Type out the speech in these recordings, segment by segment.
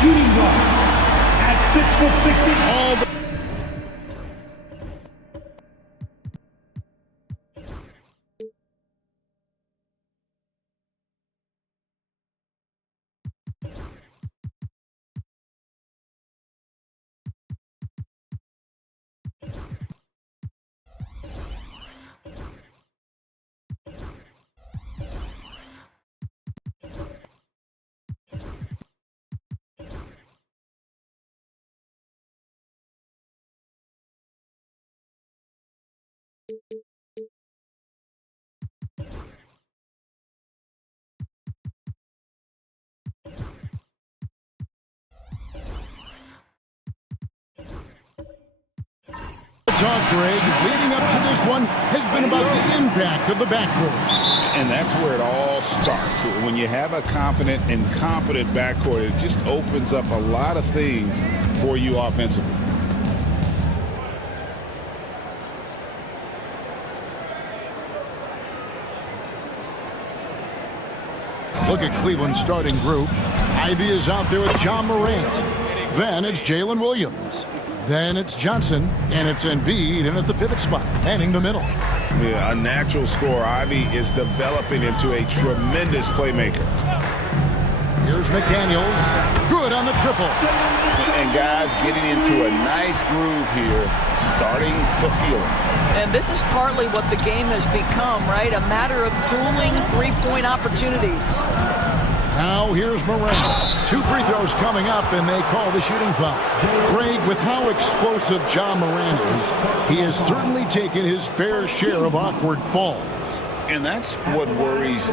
Shooting guard at 6'6". All the talk, Greg, leading up to this one has been about the impact of the backcourt. And that's where it all starts. When you have a confident and competent backcourt, it just opens up a lot of things for you offensively. Look at Cleveland's starting group. Ivy is out there with John Morant. Then it's Jalen Williams. Then it's Johnson, and it's Embiid in at the pivot spot, manning the middle. Yeah, a natural scorer. Ivy is developing into a tremendous playmaker. Here's McDaniels. Good on the triple. And guys getting into a nice groove here, starting to feel it. And this is partly what the game has become, right? A matter of dueling three-point opportunities. Now here's Morant. 2 free throws coming up, and they call the shooting foul. Craig, with how explosive John Morant is, he has certainly taken his fair share of awkward falls. And that's what worries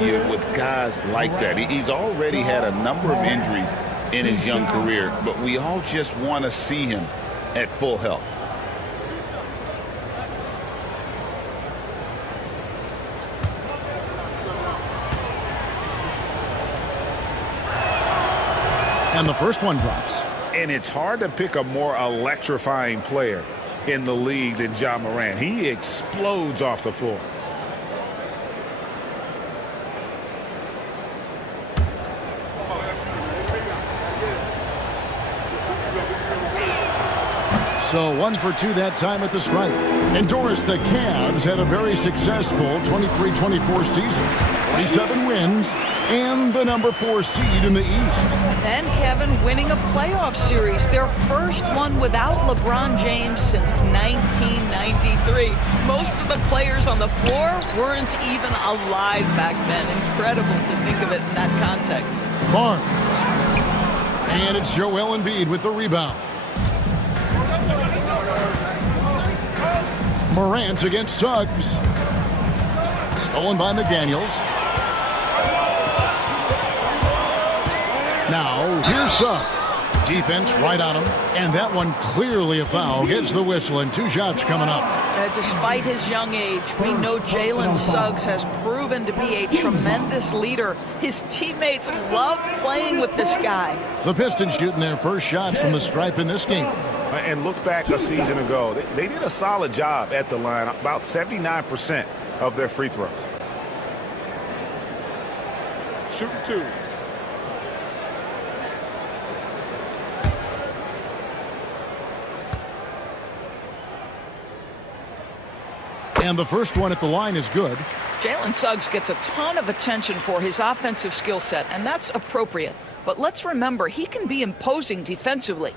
you with guys like that. He's already had a number of injuries in his young career, but we all just want to see him at full health. And the first one drops. And it's hard to pick a more electrifying player in the league than John Morant. He explodes off the floor. So 1 for 2 that time at the stripe. And Doris, the Cavs had a very successful 23-24 season. 27 wins and the number 4 seed in the East. And Kevin winning a playoff series, their first one without LeBron James since 1993. Most of the players on the floor weren't even alive back then. Incredible to think of it in that context. Barnes. And it's Joel Embiid with the rebound. Morant against Suggs. Stolen by McDaniels. Now, here's Suggs. Defense right on him. And that one clearly a foul. Gets the whistle, and 2 shots coming up. Despite his young age, we know Jalen Suggs has proven to be a tremendous leader. His teammates love playing with this guy. The Pistons shooting their first shots from the stripe in this game. And look back a season ago. They did a solid job at the line, about 79% of their free throws. Shooting 2. And the first one at the line is good. Jalen Suggs gets a ton of attention for his offensive skill set, and that's appropriate. But let's remember, he can be imposing defensively.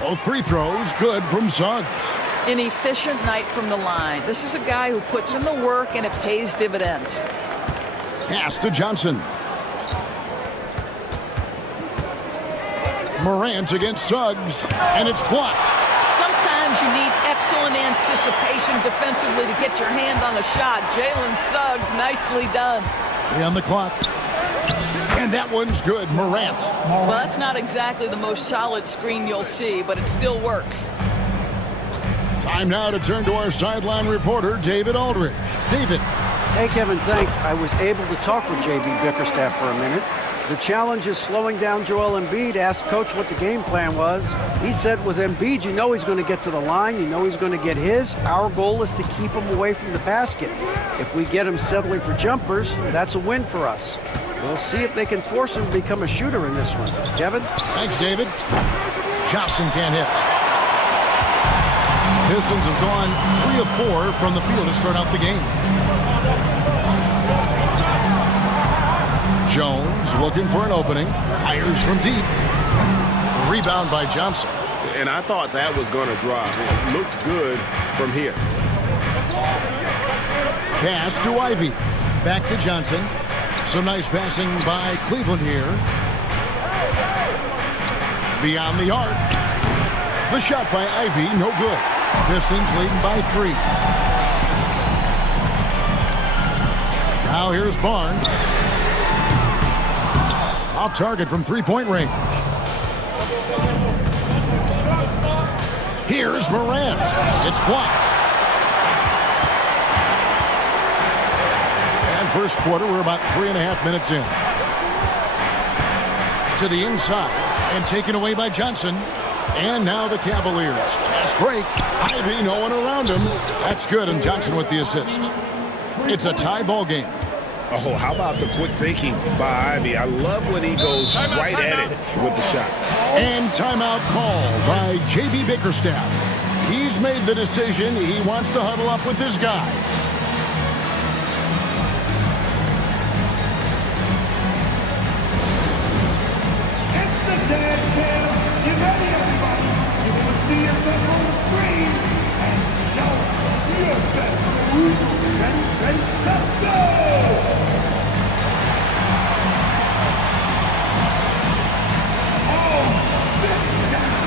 Both free throws good from Suggs. An efficient night from the line. This is a guy who puts in the work and it pays dividends. Pass to Johnson. Morant against Suggs, and it's blocked. Sometimes you need excellent anticipation defensively to get your hand on a shot. Jalen Suggs, nicely done. 3 on the clock. And that one's good. Morant. Well, that's not exactly the most solid screen you'll see, but it still works. Time now to turn to our sideline reporter, David Aldridge. David. Hey, Kevin, thanks. I was able to talk with J.B. Bickerstaff for a minute. The challenge is slowing down Joel Embiid. Asked Coach what the game plan was. He said with Embiid, you know he's going to get to the line. You know he's going to get his. Our goal is to keep him away from the basket. If we get him settling for jumpers, that's a win for us. We'll see if they can force him to become a shooter in this one. Kevin? Thanks, David. Johnson can't hit. Pistons have gone 3 of 4 from the field to start out the game. Jones looking for an opening. Fires from deep. Rebound by Johnson. And I thought that was going to drop. It looked good from here. Pass to Ivy. Back to Johnson. Some nice passing by Cleveland here. Beyond the arc. The shot by Ivy, no good. Pistons leading by 3. Now here's Barnes. Off target from 3-point range. Here's Morant. It's blocked. And first quarter, we're about 3.5 minutes in. To the inside and taken away by Johnson. And now the Cavaliers. Fast break. Ivy, no one around him. That's good, and Johnson with the assist. It's a tie ball game. Oh, how about the quick thinking by Ivy? I love when he goes right at it with the shot. And timeout call by J.B. Bickerstaff. He's made the decision. He wants to huddle up with his guy. It's the dance cam. Get ready, everybody. You want to see yourself on the screen and show your best. Ready, let's go! Oh, sit down.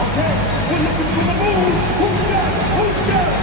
Okay, we're looking for the move. Who's got it? Who's got it?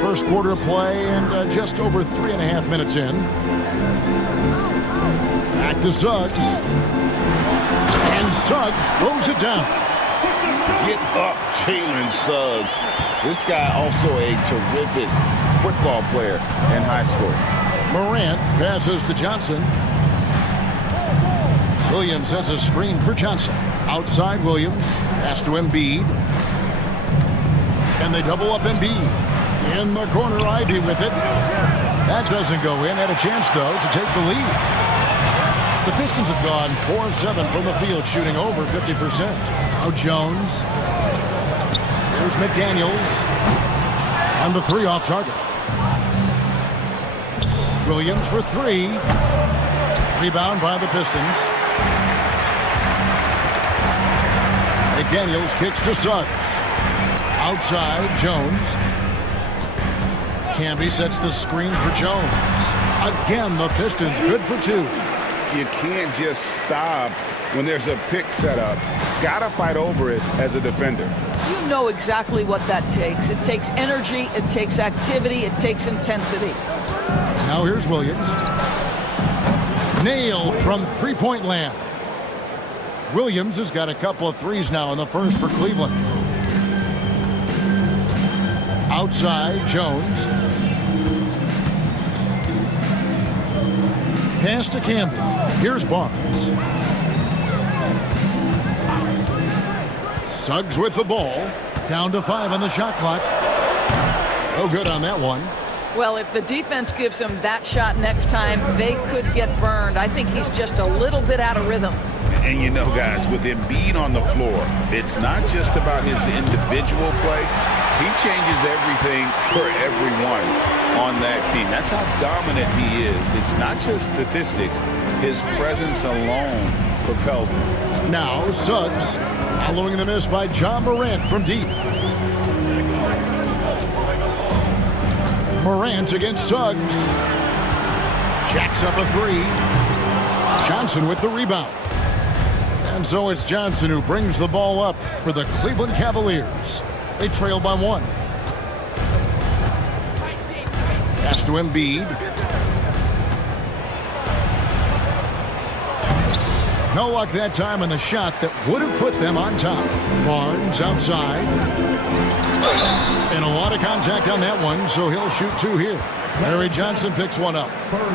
First quarter of play and just over 3.5 minutes in. Back to Suggs. And Suggs throws it down. Get up, Jalen Suggs. This guy also a terrific football player in high school. Morant passes to Johnson. Williams sends a screen for Johnson. Outside Williams. Pass to Embiid. And they double up Embiid. In the corner, Ivy with it. That doesn't go in. Had a chance, though, to take the lead. The Pistons have gone 4 of 7 from the field, shooting over 50%. Now Jones. Here's McDaniels. On the 3 off target. Williams for 3. Rebound by the Pistons. McDaniels kicks to Suggs. Outside, Jones. Camby sets the screen for Jones. Again, the Pistons good for 2. You can't just stop when there's a pick set up. Gotta fight over it as a defender. You know exactly what that takes. It takes energy, it takes activity, it takes intensity. Now here's Williams. Nailed from three-point land. Williams has got a couple of threes now in the first for Cleveland. Outside, Jones. Pass to Camby. Here's Barnes. Suggs with the ball. Down to 5 on the shot clock. No good on that one. Well, if the defense gives him that shot next time, they could get burned. I think he's just a little bit out of rhythm. And you know, guys, with Embiid on the floor, it's not just about his individual play. He changes everything for everyone on that team. That's how dominant he is. It's not just statistics. His presence alone propels him. Now Suggs, following the miss by John Morant from deep. Morant against Suggs. Jacks up a 3. Johnson with the rebound. And so it's Johnson who brings the ball up for the Cleveland Cavaliers. They trail by 1. Pass to Embiid. No luck that time on the shot that would have put them on top. Barnes outside. And a lot of contact on that one, so he'll shoot 2 here. Larry Johnson picks one up.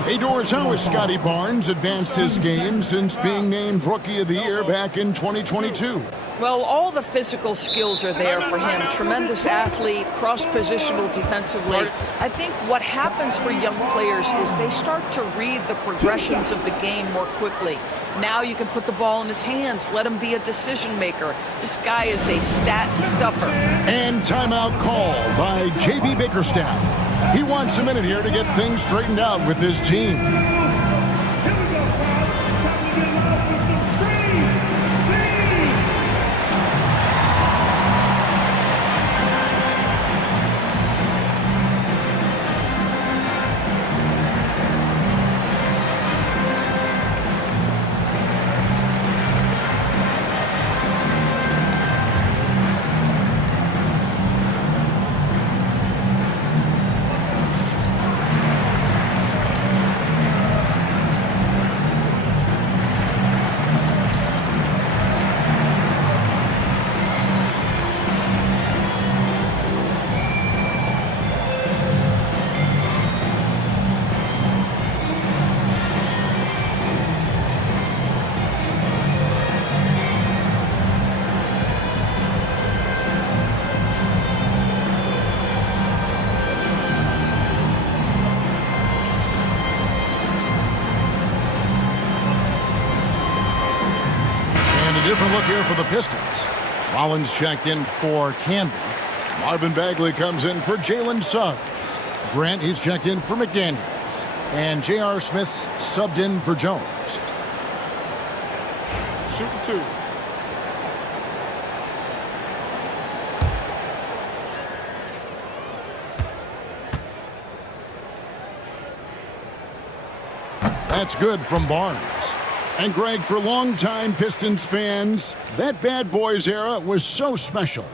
Hey, Doris, how has Scotty Barnes advanced his game since being named Rookie of the Year back in 2022? Well, all the physical skills are there for him. Tremendous athlete, cross-positional defensively. I think what happens for young players is they start to read the progressions of the game more quickly. Now you can put the ball in his hands, let him be a decision maker. This guy is a stat stuffer. And timeout called by J.B. Bickerstaff. He wants a minute here to get things straightened out with his team. Different look here for the Pistons. Rollins checked in for Camby. Marvin Bagley comes in for Jalen Suggs. Grant, he's checked in for McDaniels. And J.R. Smith's subbed in for Jones. Shooting 2. That's good from Barnes. And Greg, for longtime Pistons fans, that Bad Boys era was so special.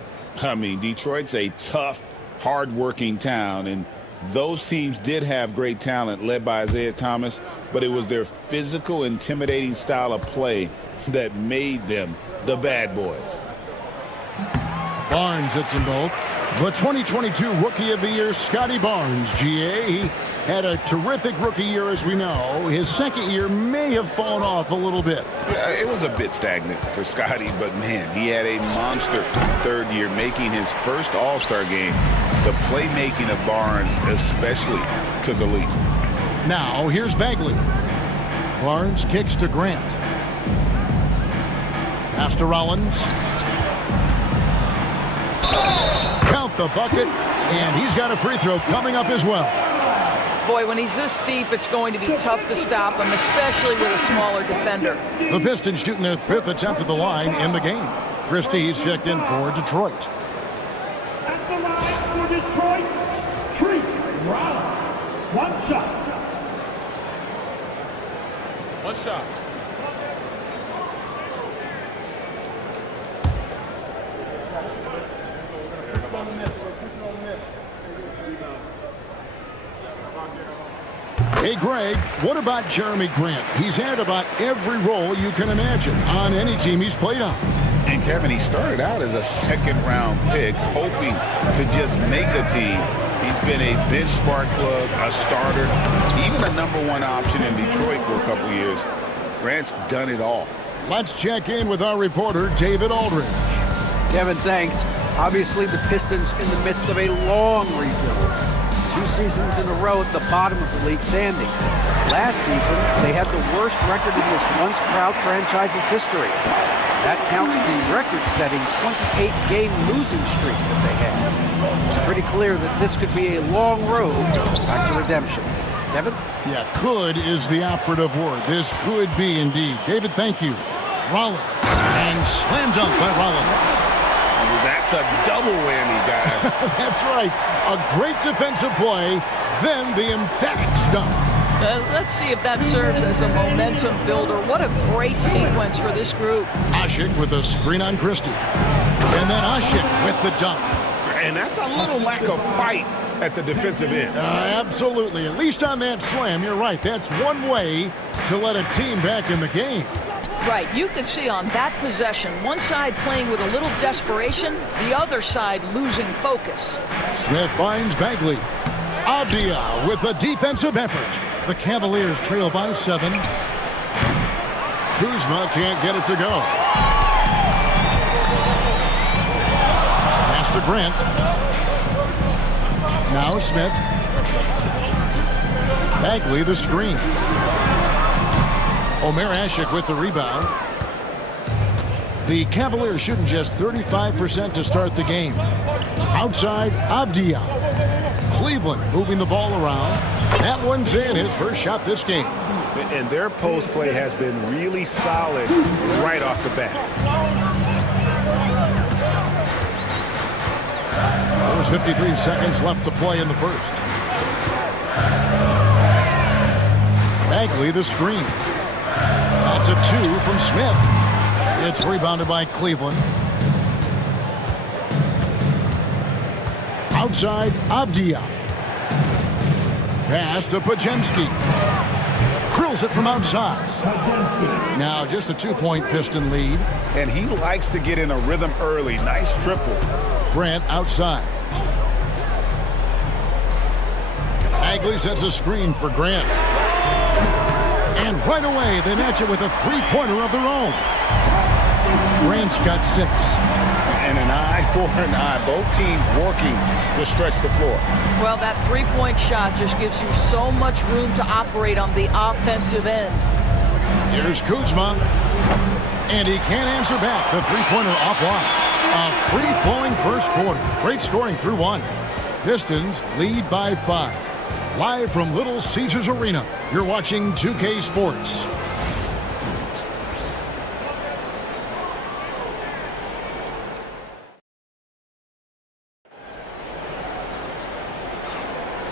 I mean, Detroit's a tough, hard-working town, and those teams did have great talent led by Isaiah Thomas, but it was their physical, intimidating style of play that made them the Bad Boys. Barnes hits them both. The 2022 Rookie of the Year, Scotty Barnes, GA. He had a terrific rookie year, as we know. His second year may have fallen off a little bit. Yeah, it was a bit stagnant for Scotty, but man, he had a monster third year, making his first All-Star game. The playmaking of Barnes especially took a leap. Now, here's Bagley. Barnes kicks to Grant. Pass to Rollins. Count the bucket, and he's got a free throw coming up as well. Boy, when he's this deep, it's going to be tough to stop him, especially with a smaller defender. The Pistons shooting their 5th attempt at the line in the game. Christie, he's checked in for Detroit. round. One shot. One shot. Hey, Greg, what about Jeremy Grant? He's had about every role you can imagine on any team he's played on. And Kevin, he started out as a second-round pick, hoping to just make a team. He's been a bench spark plug, a starter, even a #1 option in Detroit for a couple years. Grant's done it all. Let's check in with our reporter, David Aldridge. Kevin, thanks. Obviously, the Pistons in the midst of a long rebuild. 2 seasons in a row at the bottom of the league standings. Last season, they had the worst record in this once proud franchise's history. That counts the record-setting 28-game losing streak that they had. It's pretty clear that this could be a long road back to redemption. Kevin? Yeah, could is the operative word. This could be indeed. David, thank you. Rollins. And slam dunk by Rollins. That's a double whammy, guys. That's right. A great defensive play, then the emphatic dunk. Let's see if that serves as a momentum builder. What a great sequence for this group. Asik with a screen on Christie. And then Asik with the dunk. And that's a little lack of fight at the defensive end. Absolutely. At least on that slam, you're right. That's one way to let a team back in the game. Right, you could see on that possession, one side playing with a little desperation, the other side losing focus. Smith finds Bagley. Avdia with a defensive effort. The Cavaliers trail by 7. Kuzma can't get it to go. Master Grant. Now Smith. Bagley the screen. Omer Asik with the rebound. The Cavaliers shooting just 35% to start the game. Outside, Avdia. Cleveland moving the ball around. That one's in, his first shot this game. And their post play has been really solid right off the bat. There's 53 seconds left to play in the first. Bagley the screen. That's a 2 from Smith. It's rebounded by Cleveland. Outside, Avdia. Pass to Podziemski. Krills it from outside. Now just a 2-point Piston lead. And he likes to get in a rhythm early. Nice triple. Grant outside. Bagley sets a screen for Grant. And right away, they match it with a 3-pointer of their own. Grant's got 6. And an eye for an eye. Both teams working to stretch the floor. Well, that 3-point shot just gives you so much room to operate on the offensive end. Here's Kuzma. And he can't answer back. The 3-pointer offline. A free-flowing first quarter. Great scoring through 1. Pistons lead by 5. Live from Little Caesars Arena, you're watching 2K Sports.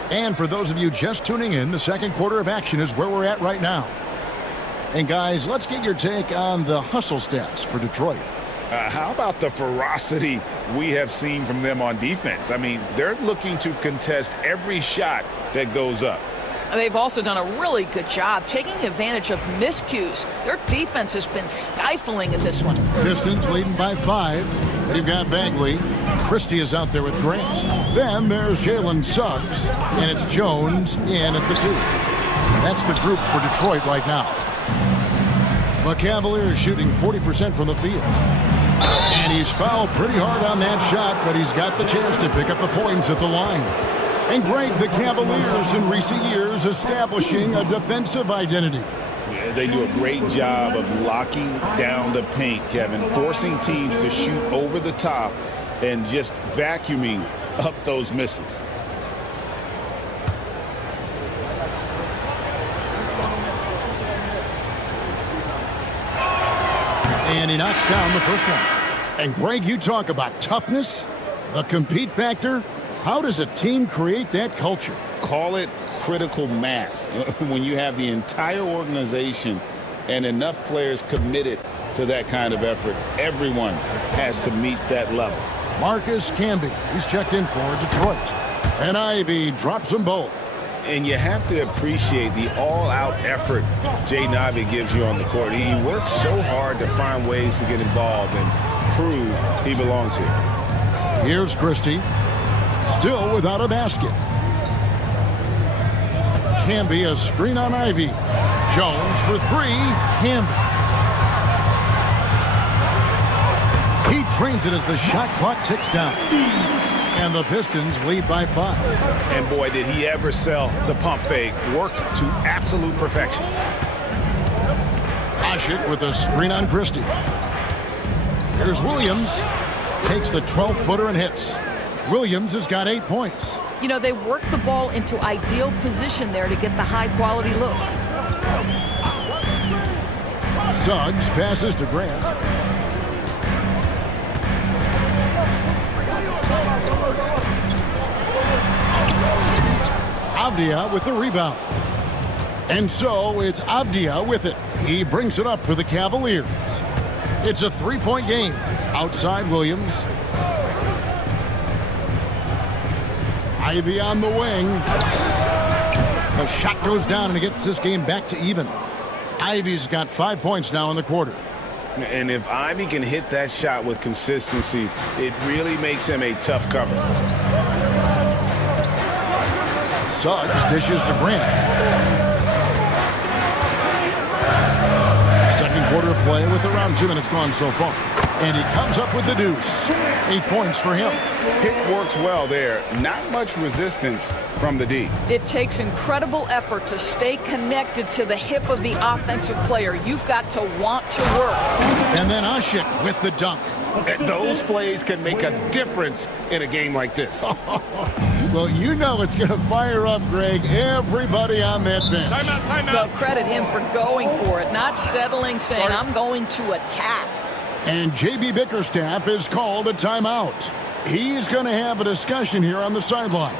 And for those of you just tuning in, the second quarter of action is where we're at right now. And guys, let's get your take on the hustle stats for Detroit. How about the ferocity we have seen from them on defense? I mean, they're looking to contest every shot that goes up. They've also done a really good job taking advantage of miscues. Their defense has been stifling in this one. Pistons leading by 5. They've got Bagley. Christie is out there with Grant. Then there's Jalen Suggs, and it's Jones in at the 2. That's the group for Detroit right now. The Cavaliers shooting 40% from the field. And he's fouled pretty hard on that shot, but he's got the chance to pick up the points at the line. And Greg, the Cavaliers in recent years establishing a defensive identity. Yeah, they do a great job of locking down the paint, Kevin, forcing teams to shoot over the top and just vacuuming up those misses. And he knocks down the first one. And Greg, you talk about toughness, the compete factor. How does a team create that culture? call it critical mass. When you have the entire organization and enough players committed to that kind of effort, everyone has to meet that level. Marcus Camby, he's checked in for Detroit. And Ivey drops them both. And you have to appreciate the all-out effort Jaden Ivey gives you on the court. He works so hard to find ways to get involved and prove he belongs here. Here's Christie, still without a basket. Camby, a screen on Ivey. Jones for three. Camby. He drains it as the shot clock ticks down. And the Pistons lead by 5. And boy, did he ever sell the pump fake. Worked to absolute perfection. Asik with a screen on Christie. Here's Williams. Takes the 12-footer and hits. Williams has got 8 points. You know, they work the ball into ideal position there to get the high-quality look. Suggs passes to Grant. Avdia with the rebound. And so it's Avdia with it. He brings it up for the Cavaliers. It's a 3-point game. Outside Williams. Ivey on the wing. The shot goes down and it gets this game back to even. Ivey's got 5 points now in the quarter. And if Ivey can hit that shot with consistency, it really makes him a tough cover. Suggs dishes to Grant. Second quarter of play with around 2 minutes gone so far. And he comes up with the deuce. 8 points for him. Pick works well there. Not much resistance from the D. It takes incredible effort to stay connected to the hip of the offensive player. You've got to want to work. And then Asik with the dunk. And those plays can make a difference in a game like this. Well, you know it's going to fire up, Greg, everybody on that bench. Timeout. Well, credit him for going for it, not settling, saying, I'm going to attack. And J.B. Bickerstaff has called a timeout. He's going to have a discussion here on the sideline.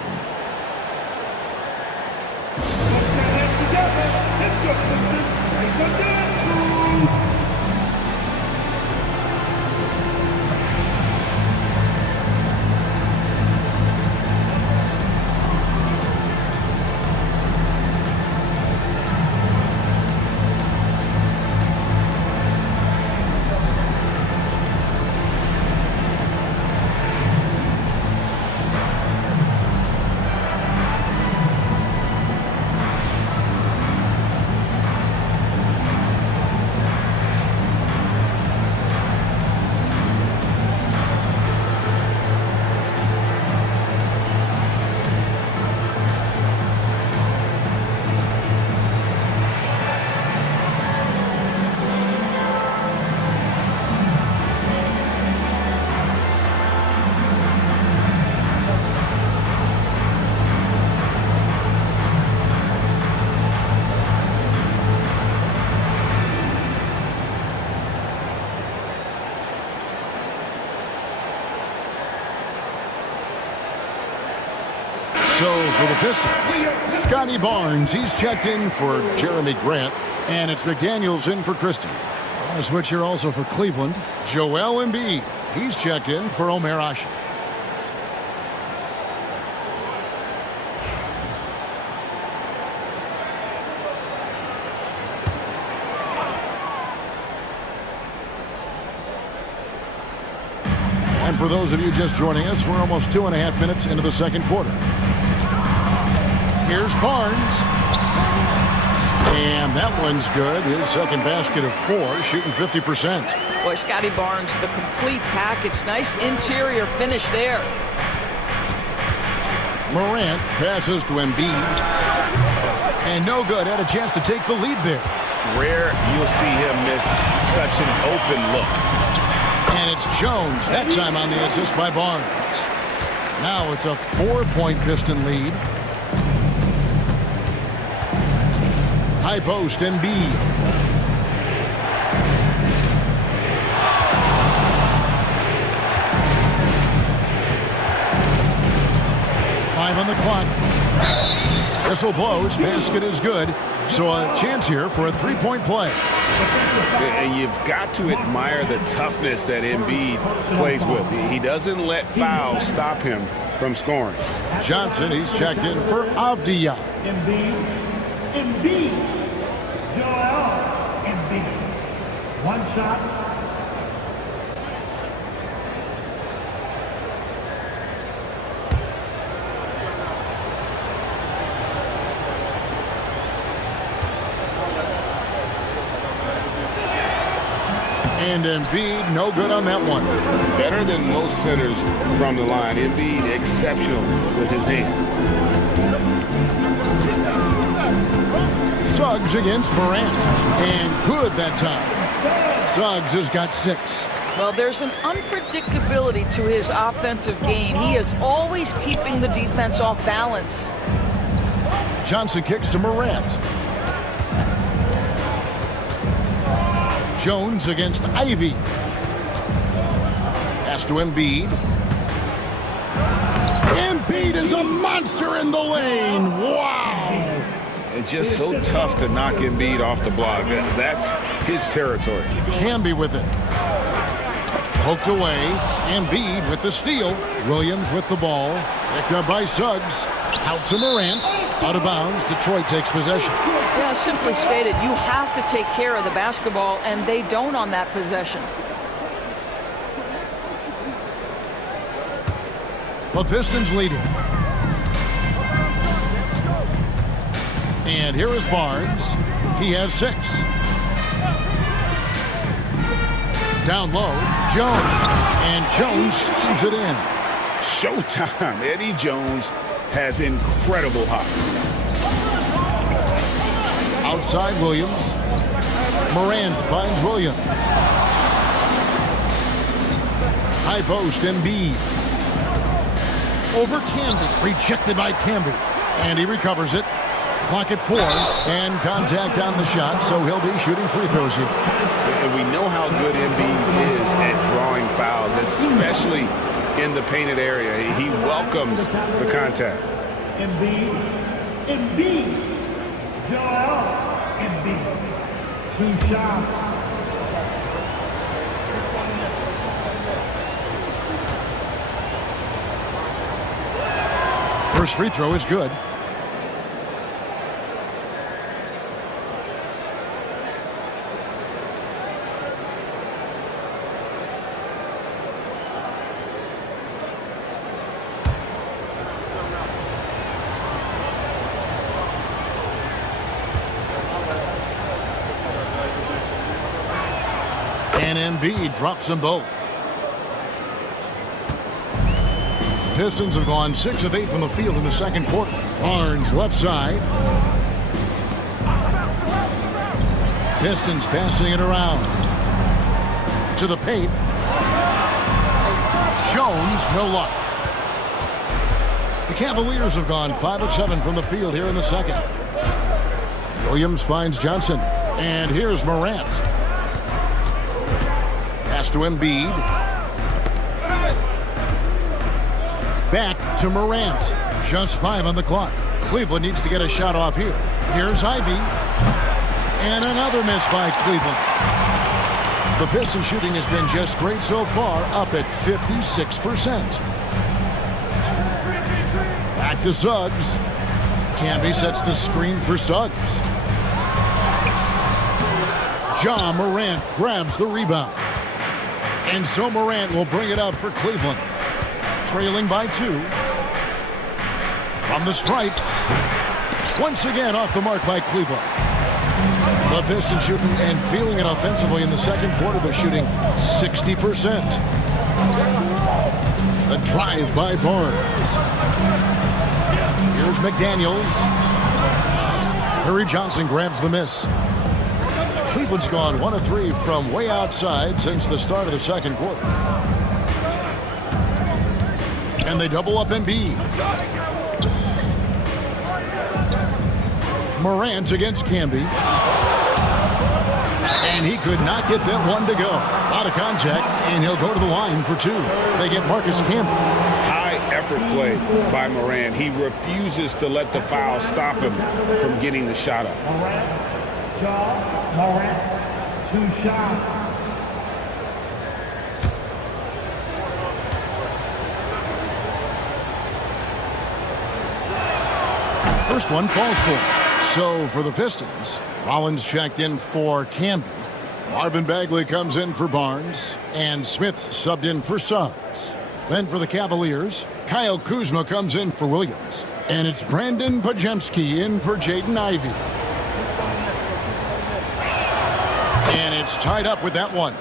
So for the Pistons, Scotty Barnes, he's checked in for Jeremy Grant, and it's McDaniels in for Christie. On a switch here also for Cleveland, Joel Embiid, he's checked in for Omer Asik. And for those of you just joining us, we're almost 2.5 minutes into the second quarter. Here's Barnes. And that one's good. His second basket of 4, shooting 50%. Boy, Scotty Barnes, the complete package. Nice interior finish there. Morant passes to Embiid. And no good. Had a chance to take the lead there. Rare you'll see him miss such an open look. And it's Jones, that time on the assist by Barnes. Now it's a 4-point Piston lead. High post, Embiid. 5 on the clock. Whistle blows. Basket is good. So a chance here for a three-point play. And you've got to admire the toughness that Embiid plays with. He doesn't let fouls stop him from scoring. Johnson, he's checked in for Avdija. Embiid. Joel Embiid. One shot. And Embiid, no good on that one. Better than most centers from the line. Embiid exceptional with his hands. Suggs against Morant. And good that time. Suggs has got 6. Well, there's an unpredictability to his offensive game. He is always keeping the defense off balance. Johnson kicks to Morant. Jones against Ivy. Pass to Embiid. Embiid is a monster in the lane. Wow. It's just so tough to knock Embiid off the block. That's his territory. Camby with it. Poked away. Embiid with the steal. Williams with the ball. Picked up by Suggs. Out to Morant. Out of bounds. Detroit takes possession. Yeah, simply stated, you have to take care of the basketball, and they don't on that possession. The Pistons leading. And here is Barnes. He has 6. Down low, Jones. And Jones slams it in. Showtime. Eddie Jones has incredible hops. Outside Williams. Morant finds Williams. High post Embiid. Over Camby. Rejected by Camby. And he recovers it. Clock at 4. And contact on the shot, so he'll be shooting free throws here. And we know how good Embiid is at drawing fouls, especially in the painted area. He welcomes the contact. Embiid. Joel Embiid. 2 shots. First free throw is good. And Embiid drops them both. Pistons have gone 6 of 8 from the field in the second quarter. Barnes left side. Pistons passing it around. To the paint. Jones, no luck. The Cavaliers have gone 5 of 7 from the field here in the second. Williams finds Johnson. And here's Morant. Pass to Embiid. Back to Morant. Just 5 on the clock. Cleveland needs to get a shot off here. Here's Ivy. And another miss by Cleveland. The Pistons shooting has been just great so far, up at 56%. Back to Suggs. Camby sets the screen for Suggs. Ja Morant grabs the rebound. And so Morant will bring it up for Cleveland. Trailing by 2. From the stripe. Once again off the mark by Cleveland. The Pistons shooting and feeling it offensively in the second quarter. They're shooting 60%. The drive by Barnes. Here's McDaniels. Curry Johnson grabs the miss. Cleveland's gone 1 of 3 from way outside since the start of the second quarter. And they double up Embiid. Morant against Camby. And he could not get that one to go. Out of contact, and he'll go to the line for 2. They get Marcus Camby. High effort play by Moran. He refuses to let the foul stop him from getting the shot up. Morant, 2 shots. First one falls for. So for the Pistons, Rollins checked in for Camden. Marvin Bagley comes in for Barnes, and Smith subbed in for Suggs. Then for the Cavaliers, Kyle Kuzma comes in for Williams, and it's Brandon Podziemski in for Jaden Ivey. And it's tied up with that one.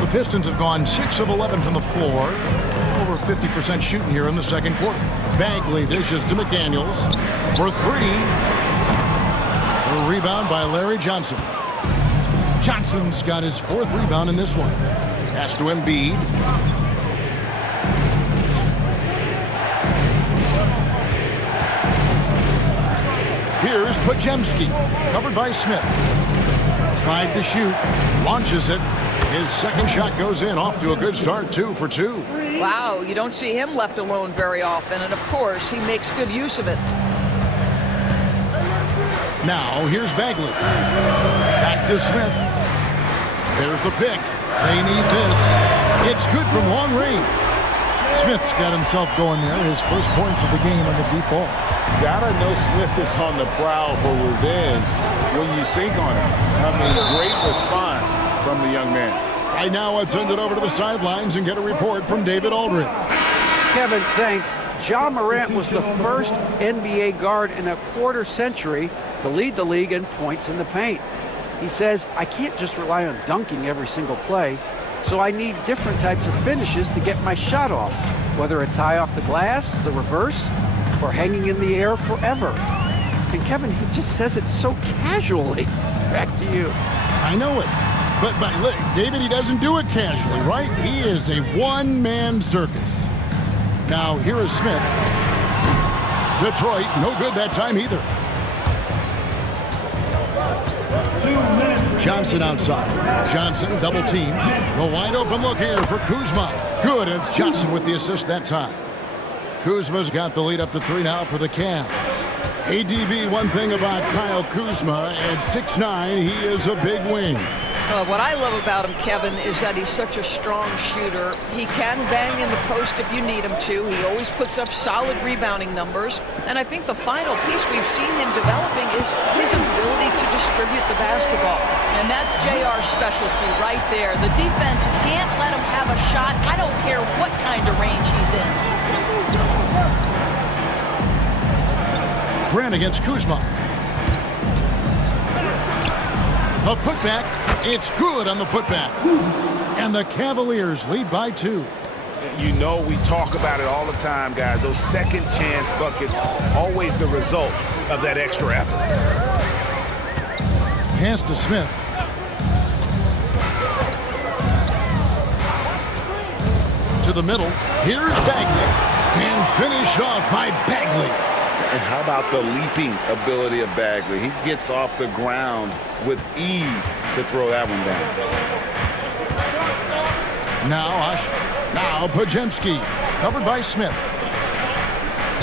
The Pistons have gone 6 of 11 from the floor. Over 50% shooting here in the second quarter. Bagley dishes to McDaniels for 3. A rebound by Larry Johnson. Johnson's got his 4th rebound in this one. Pass to Embiid. Here's Podziemski, covered by Smith. 5 to shoot, launches it. His second shot goes in, off to a good start, 2 for 2. Wow, you don't see him left alone very often, and of course, he makes good use of it. Now, here's Bagley. Back to Smith. There's the pick. They need this. It's good from long range. Smith's got himself going there. His first points of the game on the deep ball. Gotta know Smith is on the prowl for revenge when you sink on him. I mean, great response from the young man. Right now, let's send it over to the sidelines and get a report from David Aldridge. Kevin, thanks. Ja Morant was the first NBA guard in a quarter century to lead the league in points in the paint. He says, I can't just rely on dunking every single play, so I need different types of finishes to get my shot off, whether it's high off the glass, the reverse, or hanging in the air forever. And Kevin, he just says it so casually. Back to you. I know it. But look, David, he doesn't do it casually, right? He is a one-man circus. Now, here is Smith. Detroit, no good that time either. 2 minutes. Johnson outside. Johnson, double team. The wide open look here for Kuzma. Good, it's Johnson with the assist that time. Kuzma's got the lead up to 3 now for the Cavs. ADB, one thing about Kyle Kuzma, at 6'9", he is a big wing. What I love about him, Kevin, is that he's such a strong shooter. He can bang in the post if you need him to. He always puts up solid rebounding numbers. And I think the final piece we've seen him developing is his ability to distribute the basketball. And that's JR's specialty right there. The defense can't let him have a shot. I don't care what kind of range he's in. Grant against Kuzma. A putback. It's good on the putback. And the Cavaliers lead by 2. You know, we talk about it all the time, guys. Those second chance buckets, always the result of that extra effort. Pass to Smith. To the middle. Here's Bagley. And finished off by Bagley. And how about the leaping ability of Bagley? He gets off the ground with ease to throw that one down. Now Podziemski, covered by Smith.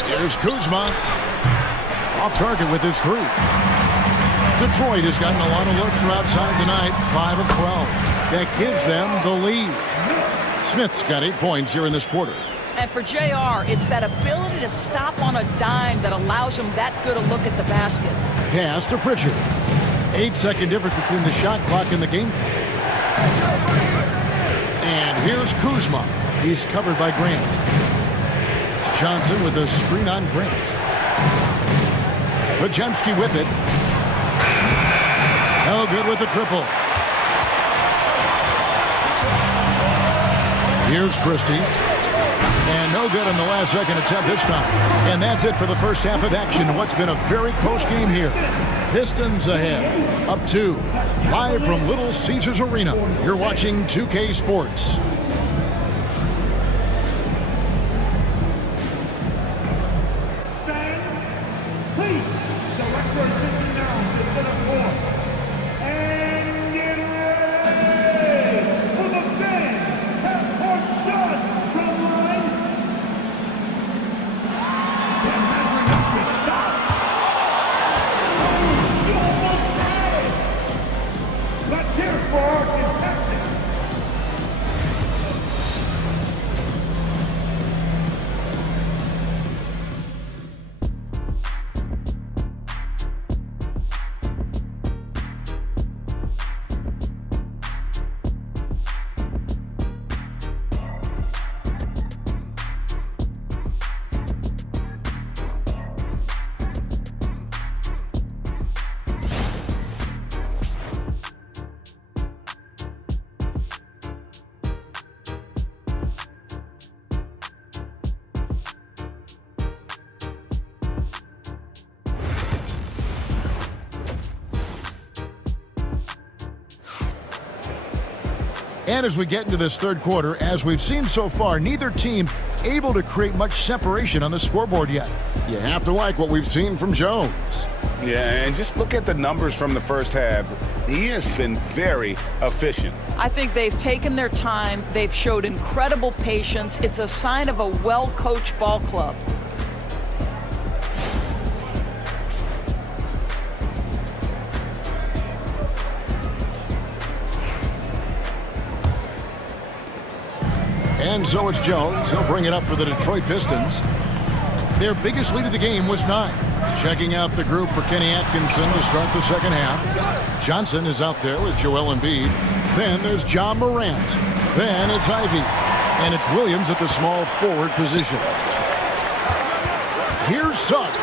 Here's Kuzma. Off target with his 3. Detroit has gotten a lot of looks from outside tonight, 5 of 12. That gives them the lead. Smith's got 8 points here in this quarter. And for JR, it's that ability to stop on a dime that allows him that good a look at the basket. Pass to Pritchard. 8-second difference between the shot clock and the game clock. And here's Kuzma. He's covered by Grant. Johnson with a screen on Grant. Podziemski with it. No good with the triple. Here's Christie. And no good on the last second attempt this time. And that's it for the first half of action in what's been a very close game here. Pistons ahead, up 2. Live from Little Caesars Arena, you're watching 2K Sports. Fans, please direct your attention now to center court. And get ready for the fan half-court show. And as we get into this third quarter, as we've seen so far, neither team able to create much separation on the scoreboard yet. You have to like what we've seen from Jones. Yeah, and just look at the numbers from the first half. He has been very efficient. I think they've taken their time. They've showed incredible patience. It's a sign of a well-coached ball club. And so it's Jones. He'll bring it up for the Detroit Pistons. Their biggest lead of the game was 9. Checking out the group for Kenny Atkinson to start the second half. Johnson is out there with Joel Embiid. Then there's Ja Morant. Then it's Ivy. And it's Williams at the small forward position. Here's Suggs.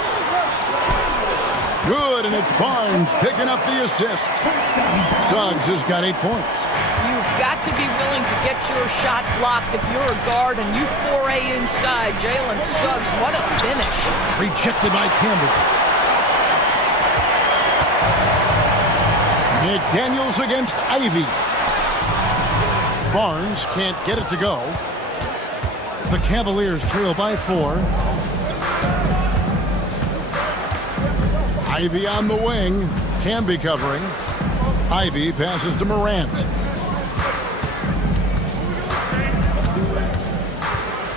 Good, and it's Barnes picking up the assist. Suggs has got 8 points. You've got to be willing to get your shot blocked if you're a guard and you foray inside. Jalen Suggs, what a finish. Rejected by Campbell. McDaniels against Ivy. Barnes can't get it to go. The Cavaliers trail by 4. Ivy on the wing. Can be covering. Ivy passes to Morant.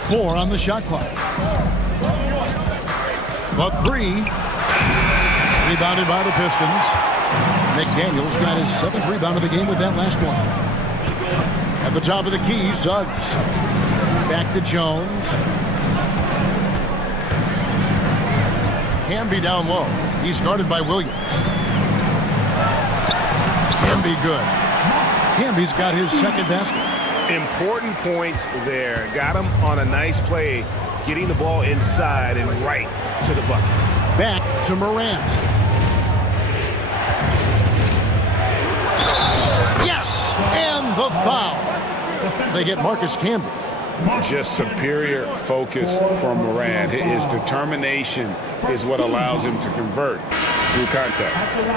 4 on the shot clock. The 3. Rebounded by the Pistons. McDaniels got his 7th rebound of the game with that last one. At the top of the key, Suggs. Back to Jones. Hamby down low. He's guarded by Williams. Hamby good. Hamby's got his second basket. Important points there. Got him on a nice play, getting the ball inside and right to the bucket. Back to Morant. Yes! And the foul. They get Marcus Camby. Just superior focus from Morant. His determination is what allows him to convert through contact.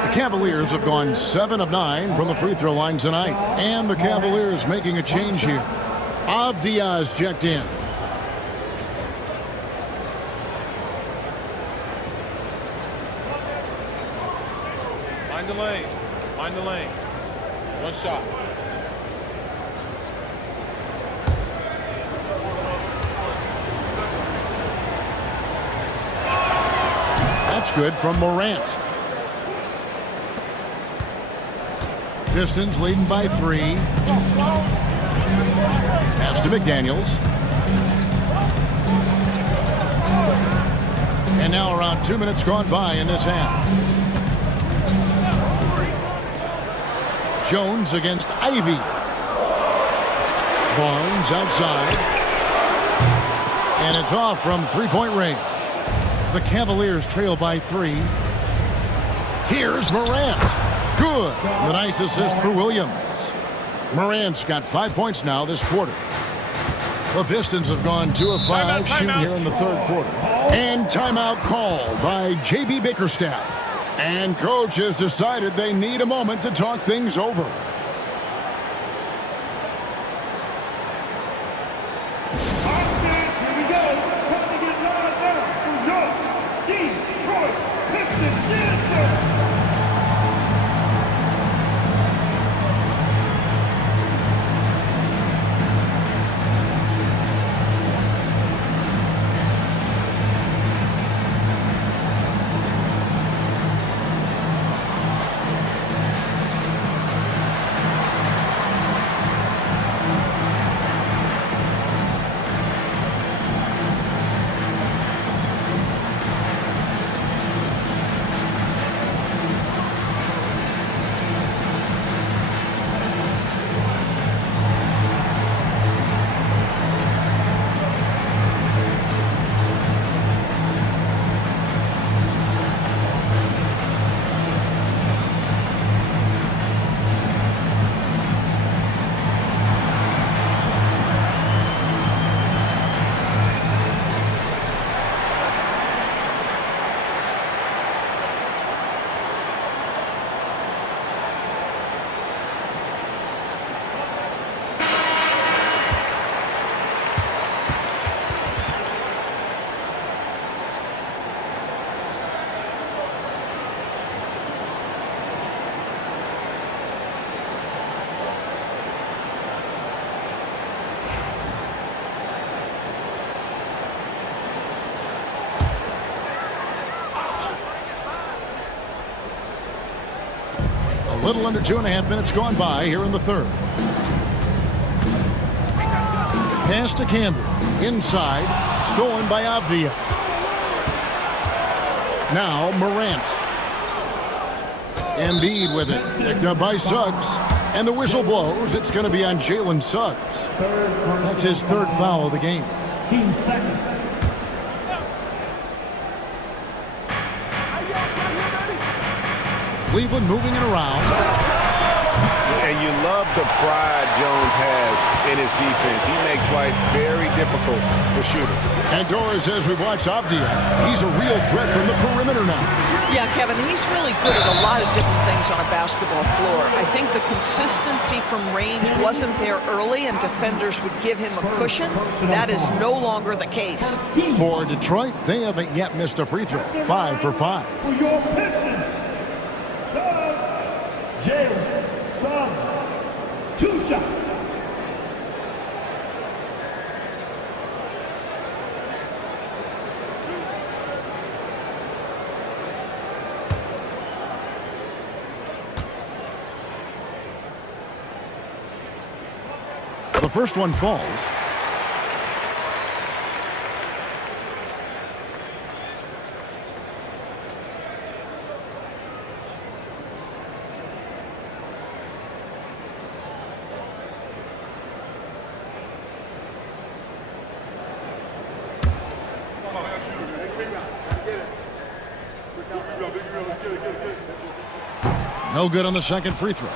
The Cavaliers have gone 7 of 9 from the free throw line tonight. And the Cavaliers making a change here. Avdiaz checked in. Mind the lanes. Mind the lanes. One shot. That's good from Morant. Pistons leading by 3. Pass to McDaniels. And now around 2 minutes gone by in this half. Jones against Ivy. Barnes outside. And it's off from 3-point range. The Cavaliers trail by 3. Here's Morant. Good. The nice assist for Williams. Morant's got 5 points now this quarter. The Pistons have gone 2 of 5 shooting here in the third quarter. And timeout called by J.B. Bickerstaff. And coach has decided they need a moment to talk things over. Here we go. Coming to get live now from your Detroit Pistons. Yes, sir. Little under 2.5 minutes gone by here in the third. Pass to Campbell. Inside. Stolen by Avdia. Now Morant. Embiid with it. Picked up by Suggs. And the whistle blows. It's going to be on Jalen Suggs. That's his third foul of the game. 15 seconds. Cleveland moving it around. And you love the pride Jones has in his defense. He makes life very difficult for shooting. And Doris, as we've watched Avdia, he's a real threat from the perimeter now. Yeah, Kevin, he's really good at a lot of different things on a basketball floor. I think the consistency from range wasn't there early, and defenders would give him a cushion. That is no longer the case. For Detroit, they haven't yet missed a free throw. 5 for 5. For your Pistons, Suggs, Jalen Suggs, 2 shots. The first one falls. No good on the second free throw.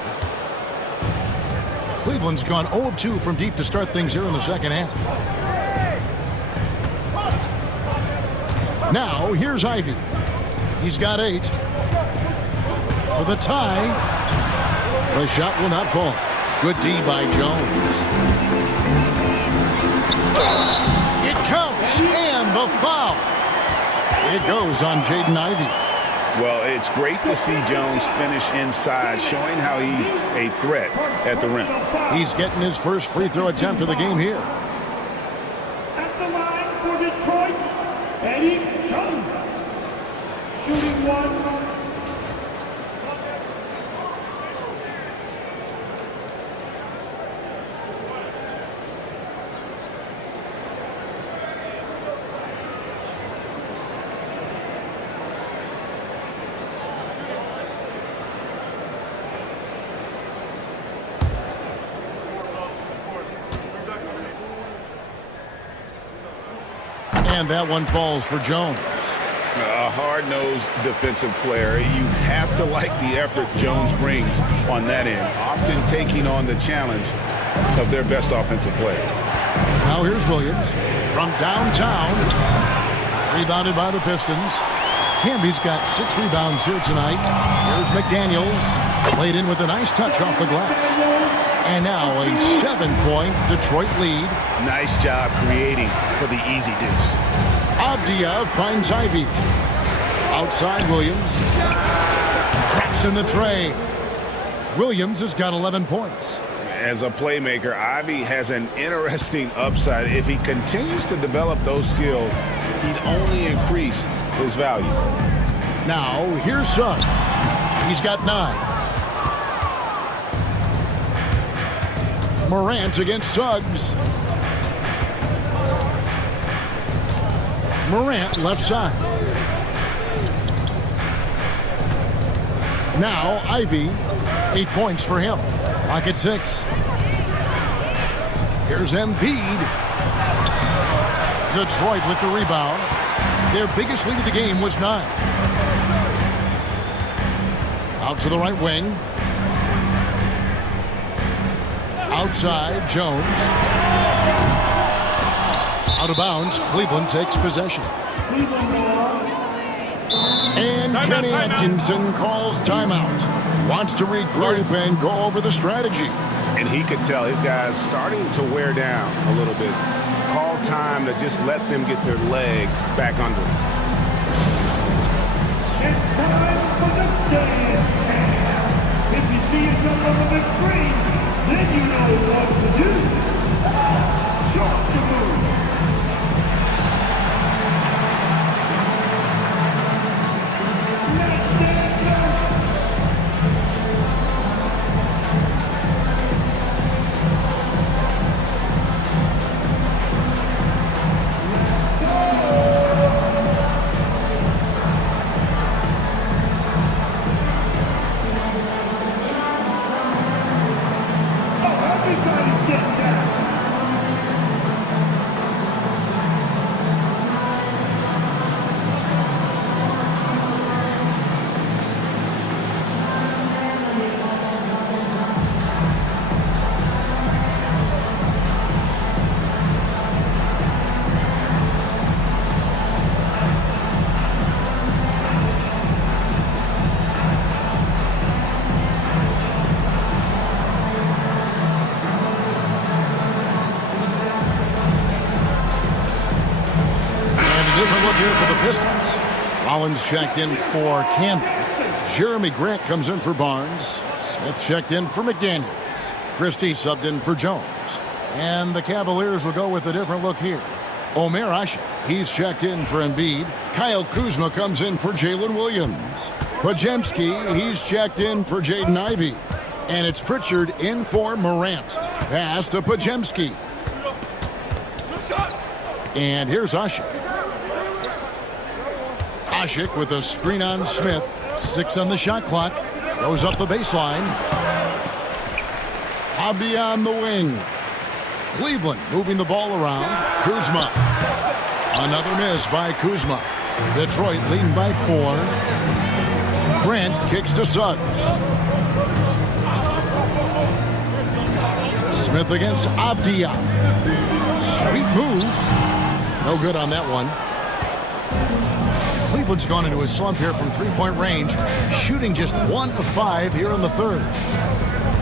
Cleveland's gone 0 of 2 from deep to start things here in the second half. Now, here's Ivy. He's got 8. For the tie. The shot will not fall. Good D by Jones. It counts, and the foul. It goes on Jaden Ivey. Well, it's great to see Jones finish inside, showing how he's a threat at the rim. He's getting his first free throw attempt of the game here. At the line for Detroit, Eddie Jones. Shooting 1. And that one falls for Jones. A hard-nosed defensive player. You have to like the effort Jones brings on that end, often taking on the challenge of their best offensive player. Now here's Williams from downtown. Rebounded by the Pistons. Camby's got 6 rebounds here tonight. Here's McDaniels. Played in with a nice touch off the glass. And now a 7-point Detroit lead. Nice job creating for the easy deuce. Avdia finds Ivy. Outside Williams. Traps in the tray. Williams has got 11 points. As a playmaker, Ivy has an interesting upside. If he continues to develop those skills, he'd only increase his value. Now, here's Suggs. He's got 9. Morant against Suggs. Morant left side. Now Ivy, 8 points for him. Lock at 6. Here's Embiid. Detroit with the rebound. Their biggest lead of the game was 9. Out to the right wing. Outside, Jones. Out of bounds, Cleveland takes possession. And Kenny Atkinson calls timeout. Wants to regroup and go over the strategy. And he could tell his guys starting to wear down a little bit. Call time to just let them get their legs back under them. It's time for the dance cam. If you see yourself on the big screen, then you know what to do. Short to move. Let's dance. Pistons. Rollins checked in for Campbell. Jeremy Grant comes in for Barnes. Smith checked in for McDaniels. Christie subbed in for Jones. And the Cavaliers will go with a different look here. Omer Asik, he's checked in for Embiid. Kyle Kuzma comes in for Jalen Williams. Podziemski, he's checked in for Jaden Ivey. And it's Pritchard in for Morant. Pass to Podziemski. And here's Asik. Asik with a screen on Smith. 6 on the shot clock. Goes up the baseline. Abdi on the wing. Cleveland moving the ball around. Kuzma. Another miss by Kuzma. Detroit leading by 4. Grant kicks to Suggs. Smith against Abdia. Sweet move. No good on that one. Cleveland's gone into a slump here from three-point range, shooting just 1 of 5 here in the third.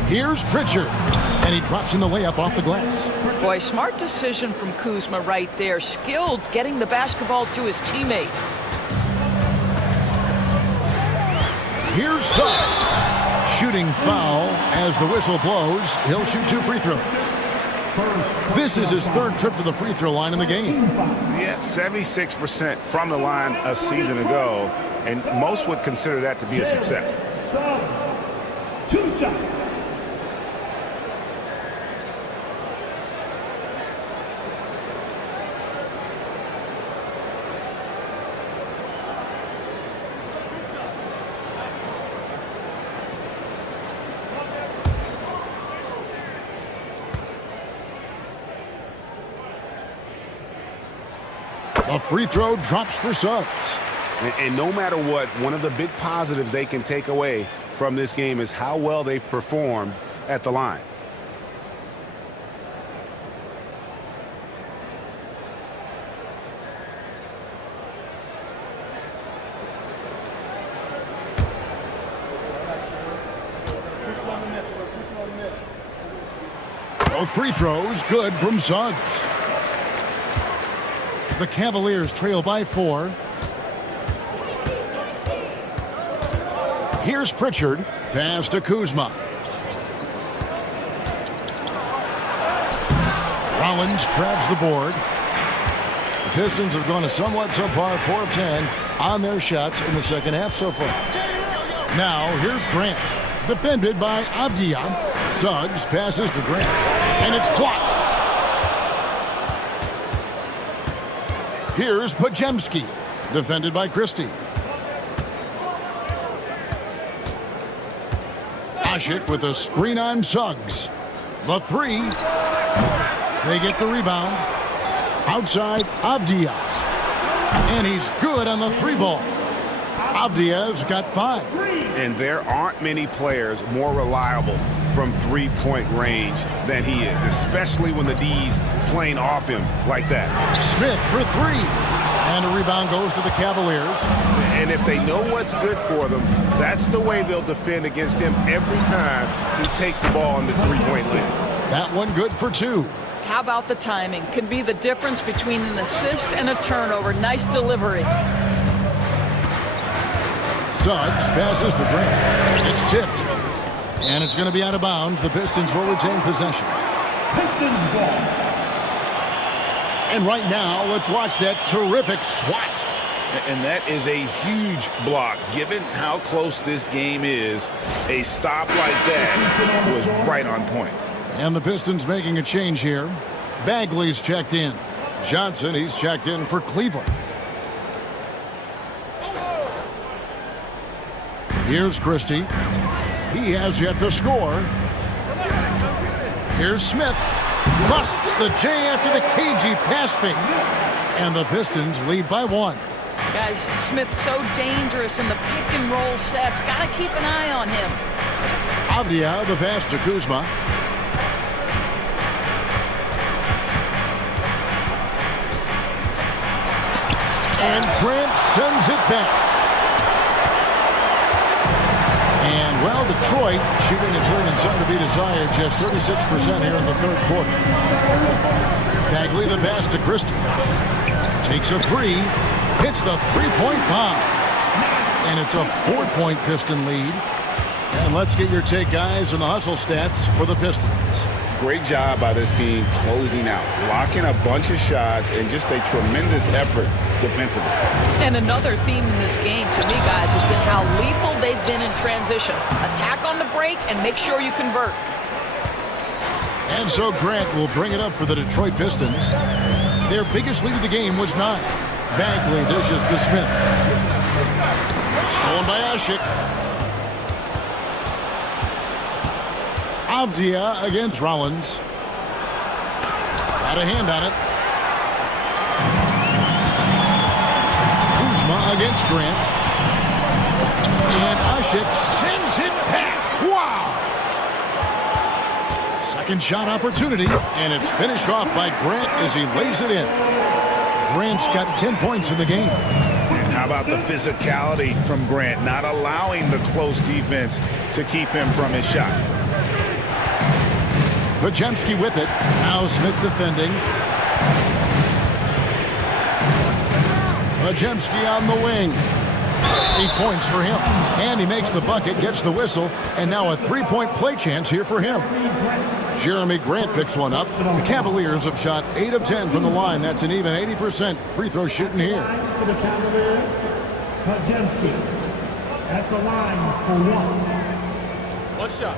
Here's Pritchard, and he drops in the layup off the glass. Boy, smart decision from Kuzma right there. Skilled getting the basketball to his teammate. Here's Suggs. Shooting foul as the whistle blows. He'll shoot 2 free throws. This is his 3rd trip to the free throw line in the game. Yeah, 76% from the line a season ago, and most would consider that to be a success. 2 shots. A free throw drops for Suggs. And no matter what, one of the big positives they can take away from this game is how well they performed at the line. Both free throws good from Suggs. The Cavaliers trail by 4. Here's Pritchard. Pass to Kuzma. Rollins grabs the board. The Pistons have gone a somewhat subpar 4 of 10 on their shots in the second half so far. Now here's Grant. Defended by Avdia. Suggs passes to Grant. And it's blocked. Here's Podziemski, defended by Christie. Asik with a screen on Suggs. The 3. They get the rebound. Outside, Avdia. And he's good on the 3 ball. Avdia's got 5. And there aren't many players more reliable from three-point range than he is, especially when the D's playing off him like that. Smith for 3. And a rebound goes to the Cavaliers. And if they know what's good for them, that's the way they'll defend against him every time he takes the ball in the three-point line. That one good for 2. How about the timing? Can be the difference between an assist and a turnover. Nice delivery. Suggs passes to Grant. It's tipped. And it's going to be out of bounds. The Pistons will retain possession. Pistons ball. And right now, let's watch that terrific swat. And that is a huge block. Given how close this game is, a stop like that was right on point. And the Pistons making a change here. Bagley's checked in. Johnson, he's checked in for Cleveland. Here's Christie. He has yet to score. Here's Smith. Busts the J after the cagey pass fake. And the Pistons lead by 1. Guys, Smith's so dangerous in the pick and roll sets. Got to keep an eye on him. Avdia, the pass to Kuzma. And Grant sends it back. And, well, Detroit shooting is leaving something to be desired. Just 36% here in the third quarter. Bagley the pass to Christie. Takes a 3. hits the three-point bomb. And it's a 4-point Piston lead. And let's get your take, guys, on the hustle stats for the Pistons. Great job by this team closing out, blocking a bunch of shots, and just a tremendous effort defensively. And another theme in this game to me, guys, has been how lethal they've been in transition. Attack on the break and make sure you convert. And so Grant will bring it up for the Detroit Pistons. Their biggest lead of the game was 9. Bagley dishes to Smith. Stolen by Ashik. Avdia against Rollins. Got a hand on it. Kuzma against Grant. And Ashik sends it back. Wow! Second shot opportunity, and it's finished off by Grant as he lays it in. Grant's got 10 points in the game. And how about the physicality from Grant, not allowing the close defense to keep him from his shot. Podziemski with it. Now Smith defending. Podziemski on the wing. 8 points for him. And he makes the bucket, gets the whistle, and now a 3-point play chance here for him. Jeremy Grant picks one up. The Cavaliers have shot 8 of 10 from the line. That's an even 80% free throw shooting here. For the Cavaliers, Podziemski at the line for 1. One shot.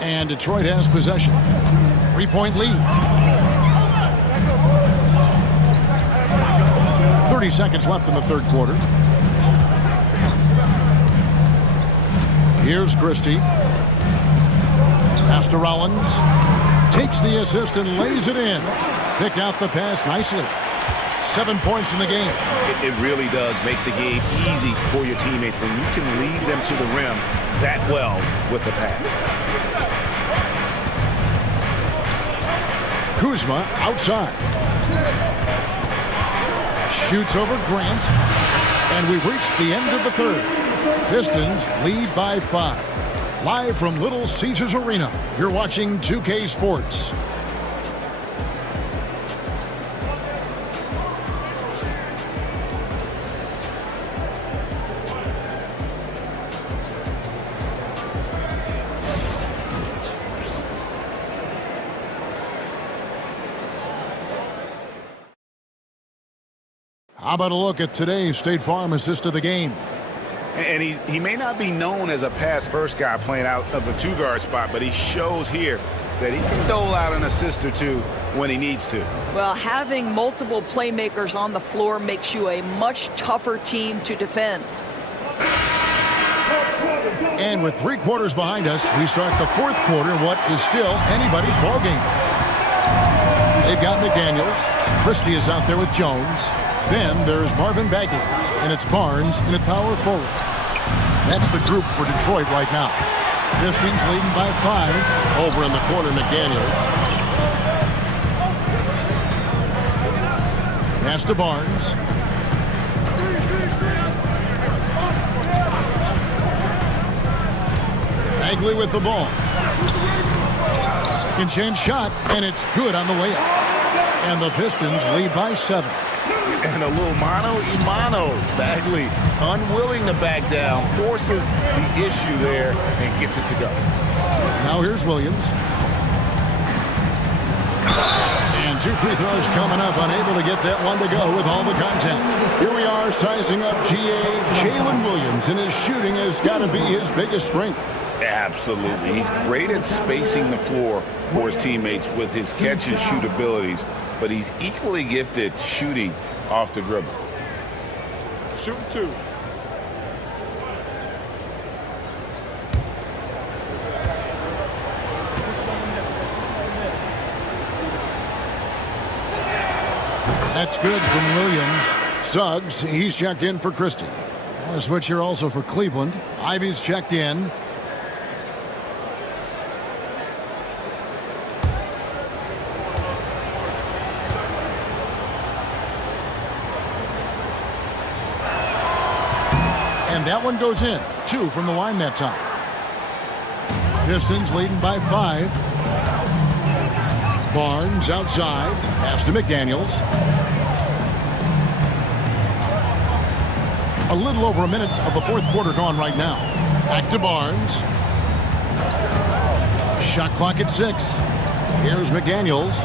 And Detroit has possession. 3-point lead. 30 seconds left in the third quarter. Here's Christie. Pass to Rollins. Takes the assist and lays it in. Picked out the pass nicely. 7 points in the game. It really does make the game easy for your teammates when you can lead them to the rim that well with the pass. Kuzma outside. Shoots over Grant. And we've reached the end of the third. Pistons lead by 5. Live from Little Caesars Arena, you're watching 2K Sports. How about a look at today's State Farm assist of the game? And he may not be known as a pass-first guy playing out of the two-guard spot, but he shows here that he can dole out an assist or two when he needs to. Well, having multiple playmakers on the floor makes you a much tougher team to defend. And with 3 quarters behind us, we start the fourth quarter in what is still anybody's ballgame. They've got McDaniels. Christie is out there with Jones. Then there's Marvin Bagley, and it's Barnes in at power forward. That's the group for Detroit right now. Pistons leading by 5. Over in the corner, McDaniels. Pass to Barnes. Bagley with the ball. Second chance shot, and it's good on the layup. And the Pistons lead by 7. And a little mano-a-mano. Bagley unwilling to back down, forces the issue there, and gets it to go. Now here's Williams. And 2 free throws coming up, unable to get that one to go with all the contact. Here we are sizing up GA. Jalen Williams, and his shooting has got to be his biggest strength. Absolutely. He's great at spacing the floor for his teammates with his catch and shoot abilities, but he's equally gifted shooting off the dribble. Shooting 2. That's good from Williams. Suggs, he's checked in for Christie. A switch here also for Cleveland. Ivy's checked in. And that one goes in. 2 from the line that time. Pistons leading by 5. Barnes outside. Pass to McDaniels. A little over a minute of the fourth quarter gone right now. Back to Barnes. Shot clock at 6. Here's McDaniels.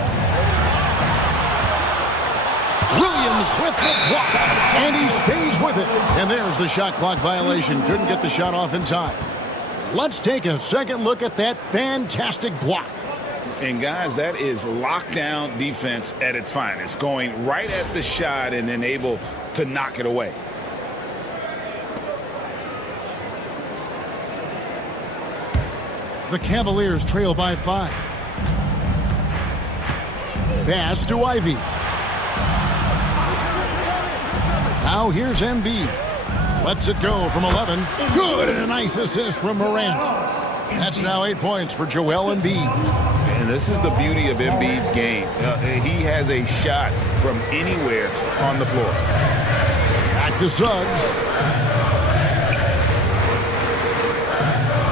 Williams with the block. And he stays with it. And there's the shot clock violation. Couldn't get the shot off in time. Let's take a second look at that fantastic block. And guys, that is lockdown defense at its finest. Going right at the shot and then able to knock it away. The Cavaliers trail by 5. Pass to Ivy. Now here's Embiid. Lets it go from 11. Good, and a nice assist from Morant. That's now 8 points for Joel Embiid. And this is the beauty of Embiid's game. He has a shot from anywhere on the floor. Back to Suggs.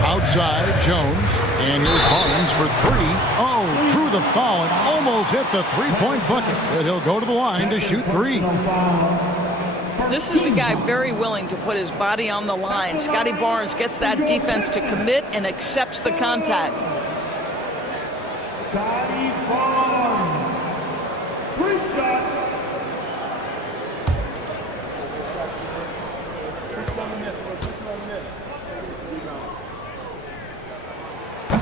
Outside, Jones. And here's Barnes for 3. Oh, drew the foul and almost hit the three-point bucket. But he'll go to the line to shoot 3. This is a guy very willing to put his body on the line. Scotty Barnes gets that defense to commit and accepts the contact. Scotty Barnes. 3 shots.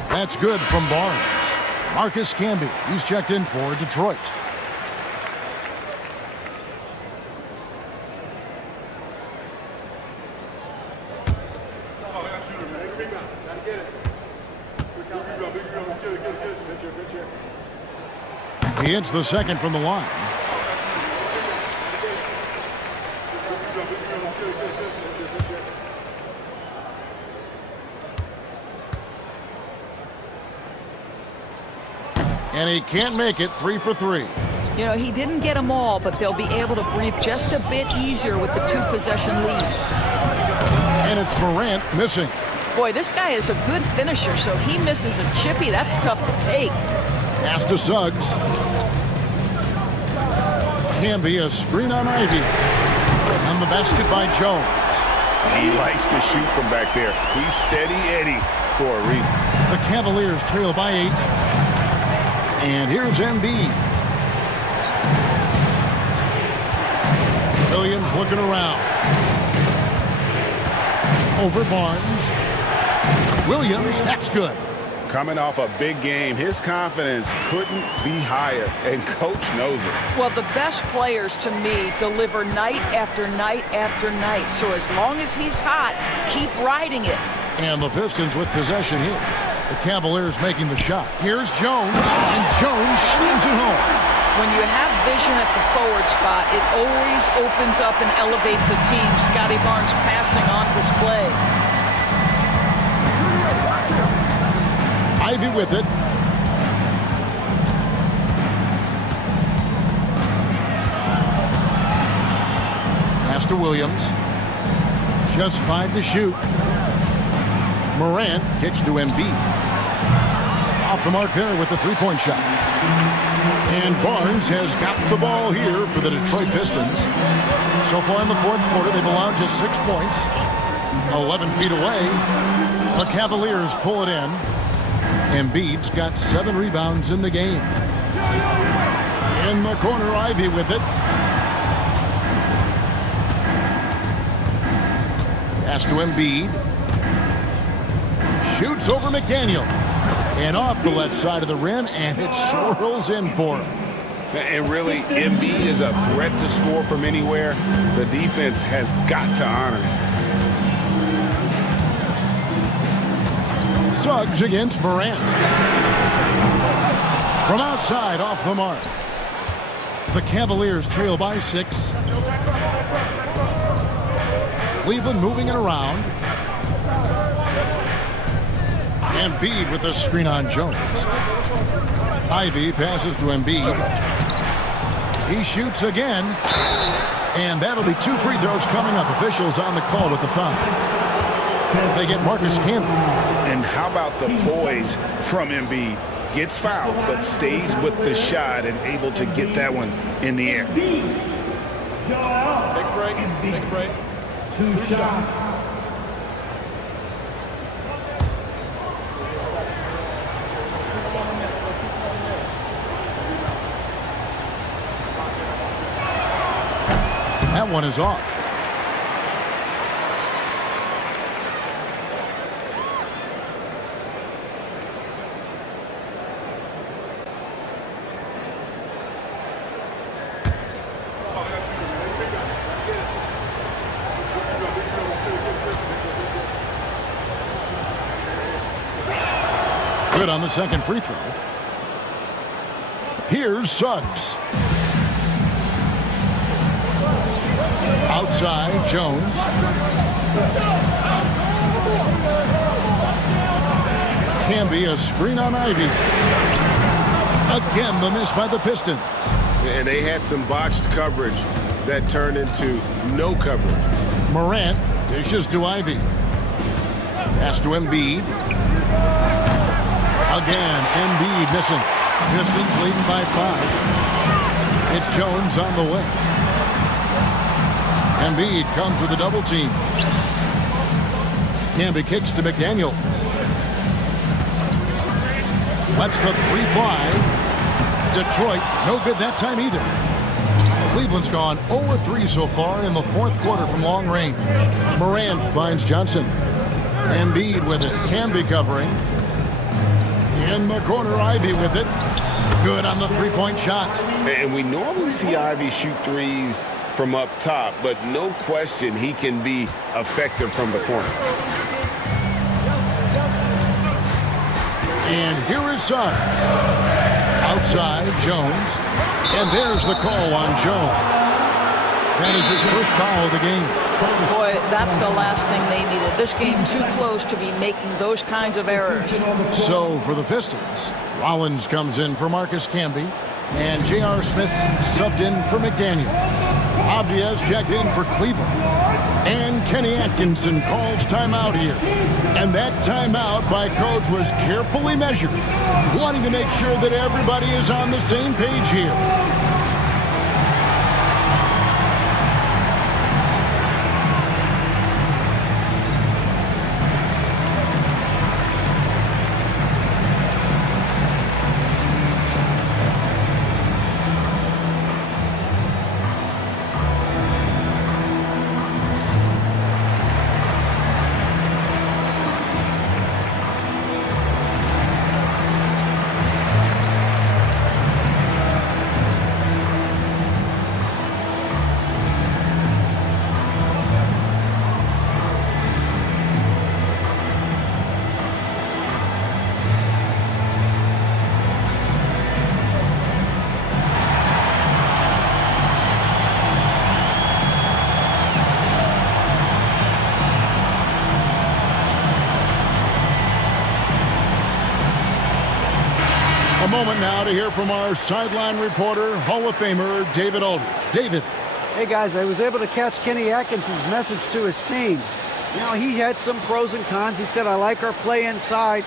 That's good from Barnes. Marcus Camby, he's checked in for Detroit. He hits the second from the line. And he can't make it. 3 for 3. You know, he didn't get them all, but they'll be able to breathe just a bit easier with the 2-possession lead. And it's Morant missing. Boy, this guy is a good finisher, so he misses a chippy. That's tough to take. Pass to Suggs. Camby, a screen on Ivy. And the basket by Jones. He likes to shoot from back there. He's steady Eddie for a reason. The Cavaliers trail by 8. And here's Embiid. Williams looking around. Over Barnes. Williams, that's good. Coming off a big game, his confidence couldn't be higher, and coach knows it. Well, the best players, to me, deliver night after night after night. So as long as he's hot, keep riding it. And the Pistons with possession here. The Cavaliers making the shot. Here's Jones, and Jones slams it home. When you have vision at the forward spot, it always opens up and elevates a team. Scotty Barnes passing on display. Ivy with it. Pass to Williams. Just 5 to shoot. Morant kicks to Embiid. Off the mark there with the 3-point shot. And Barnes has got the ball here for the Detroit Pistons. So far in the fourth quarter, they've allowed just 6 points. 11 feet away. The Cavaliers pull it in. Embiid's got 7 rebounds in the game. In the corner, Ivy with it. Pass to Embiid. Shoots over McDaniel. And off the left side of the rim, and it swirls in for him. And really, Embiid is a threat to score from anywhere. The defense has got to honor it. Suggs against Morant. From outside, off the mark. The Cavaliers trail by 6. Cleveland moving it around. Embiid with the screen on Jones. Ivy passes to Embiid. He shoots again. And that'll be 2 free throws coming up. Officials on the call with the foul. They get Marcus Camby. And how about the poise from Embiid? Gets fouled, but stays with the shot and able to get that one in the air. Take a break. Take a break. 2 shots. That one is off. Good on the second free throw. Here's Suggs. Outside, Jones. Camby, a screen on Ivy. Again, the miss by the Pistons. And they had some botched coverage that turned into no coverage. Morant dishes to Ivy. Pass to Embiid. Again, Embiid missing. Pistons leading by 5. It's Jones on the way. Embiid comes with a double team. Camby kicks to McDaniel. Lets the 3 fly. Detroit, no good that time either. Cleveland's gone 0-3 so far in the 4th quarter from long range. Morant finds Johnson. Embiid with it. Camby covering. In the corner, Ivy with it. Good on the 3-point shot. And we normally see Ivy shoot threes from up top, but no question he can be effective from the corner. And here is Suggs. Outside, Jones. And there's the call on Jones. That is his first foul of the game. Boy, that's the last thing they needed. This game too close to be making those kinds of errors. So for the Pistons, Rollins comes in for Marcus Camby, and J.R. Smith subbed in for McDaniel. Avdia's checked in for Cleveland. And Kenny Atkinson calls timeout here. And that timeout by Coach was carefully measured, wanting to make sure that everybody is on the same page here. A moment now to hear from our sideline reporter, Hall of Famer David Aldridge. David. Hey, guys, I was able to catch Kenny Atkinson's message to his team. You know, he had some pros and cons. He said, I like our play inside.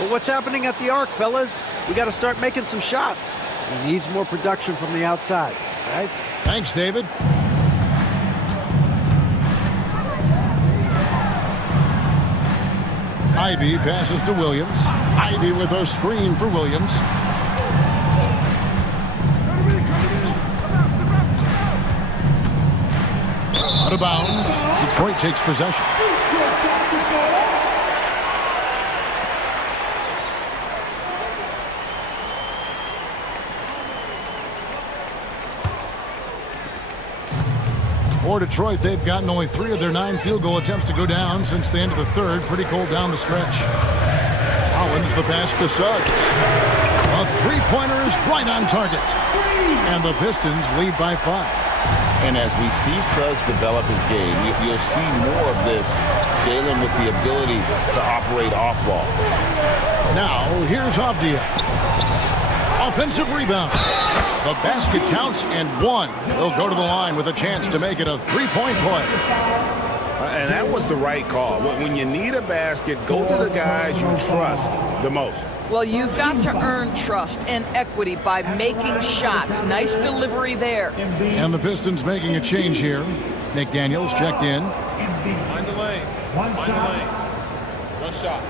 But what's happening at the arc, fellas? We got to start making some shots. He needs more production from the outside. Guys? Thanks, David. Ivy passes to Williams. Ivy with a screen for Williams. Out of bounds. Detroit takes possession. For Detroit, they've gotten only 3 of their 9 field goal attempts to go down since the end of the 3rd. Pretty cold down the stretch. Hollins the pass to Suggs. A 3-pointer is right on target. And the Pistons lead by 5. And as we see Suggs develop his game, you'll see more of this. Jalen with the ability to operate off ball. Now, here's Avdia. Offensive rebound. The basket counts and one. He'll go to the line with a chance to make it a three-point play. And that was the right call. When you need a basket, go to the guys you trust the most. Well, you've got to earn trust and equity by making shots. Nice delivery there. And the Pistons making a change here. Nick Daniels checked in. Mind the lanes. Mind the lanes. One shot.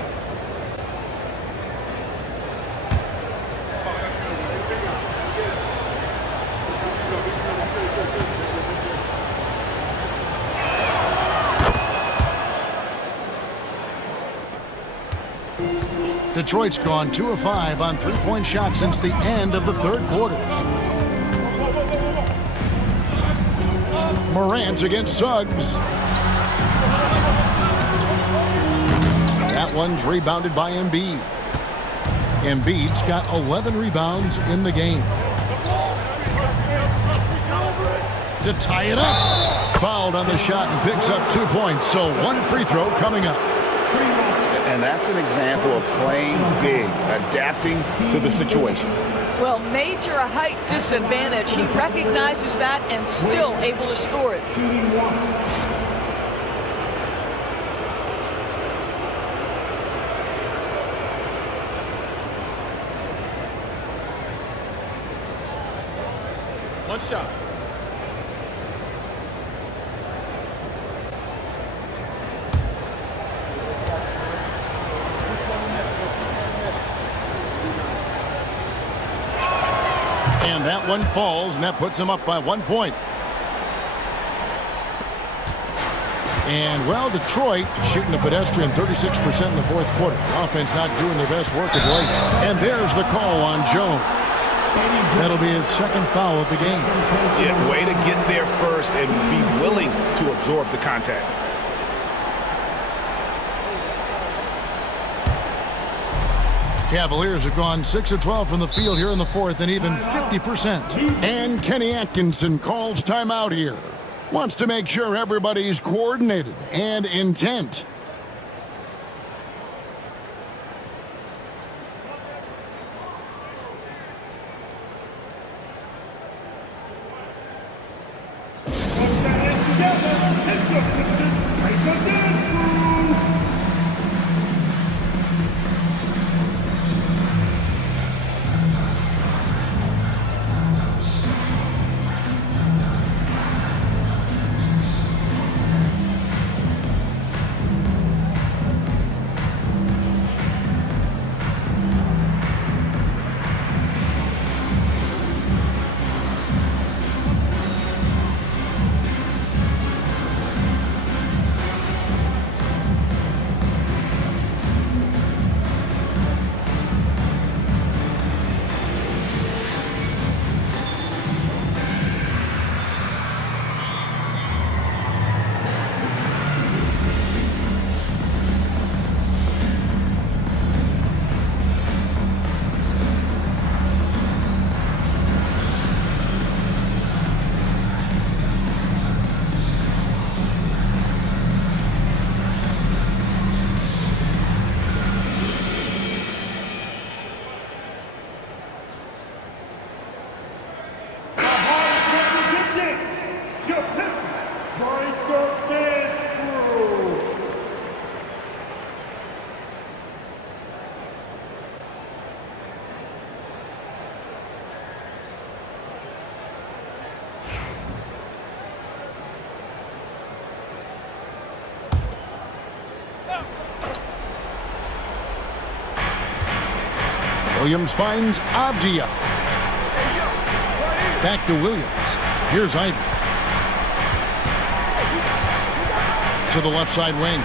Detroit's gone 2 of 5 on three-point shots since the end of the third quarter. Morant against Suggs. That one's rebounded by Embiid. Embiid's got 11 rebounds in the game. To tie it up. Fouled on the shot and picks up 2 points. So one free throw coming up. And that's an example of playing big, adapting to the situation. Well, major height disadvantage. He recognizes that and still able to score it. One shot. And that one falls, and that puts him up by 1 point. And, well, Detroit shooting the pedestrian 36% in the fourth quarter. The offense not doing their best work of late. And there's the call on Jones. That'll be his second foul of the game. Yeah, way to get there first and be willing to absorb the contact. Cavaliers have gone 6 of 12 from the field here in the fourth and even 50%. And Kenny Atkinson calls timeout here. Wants to make sure everybody's coordinated and intent. Williams finds Avdia. Back to Williams. Here's Ivy. To the left side wing.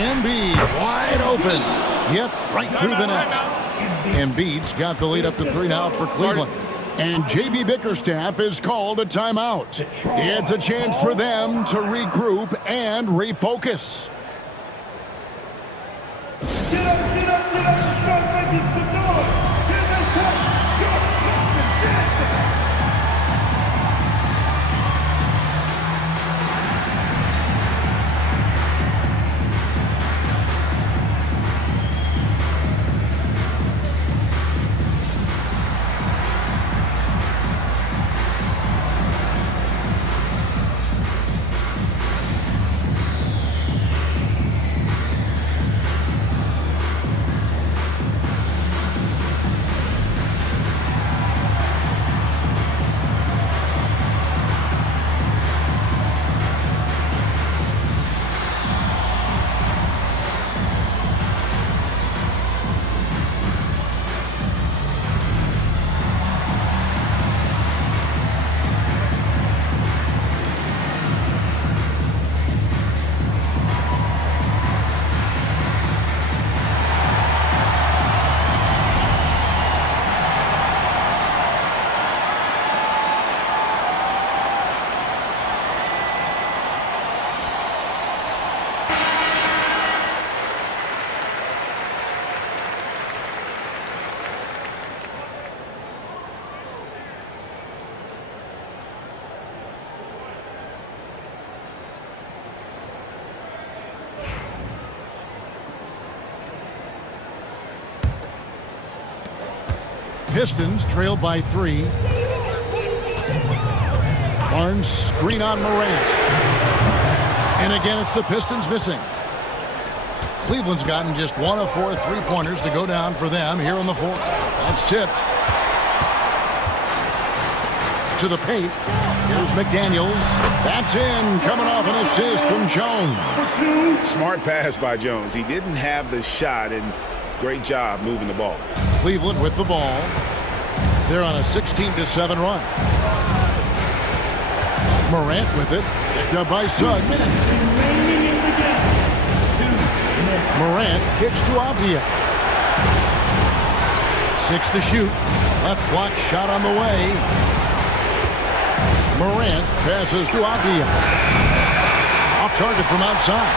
Embiid wide open. Yep, right through the net. Embiid's got the lead up to 3 now for Cleveland. And J.B. Bickerstaff is called a timeout. It's a chance for them to regroup and refocus. Get up, get up, get up, and start making some noise. Here they come. You're Captain Jackson. Pistons trail by 3. Barnes screen on Morant. And again, it's the Pistons missing. Cleveland's gotten just 1 of 4 3-pointers to go down for them here in the fourth. That's tipped. To the paint. Here's McDaniels. That's in. Coming off an assist from Jones. Smart pass by Jones. He didn't have the shot, and great job moving the ball. Cleveland with the ball. They're on a 16-7 run. Morant with it. Picked up by Suggs. Morant kicks to Avdia. 6 to shoot. Left block shot on the way. Morant passes to Avdia. Off target from outside.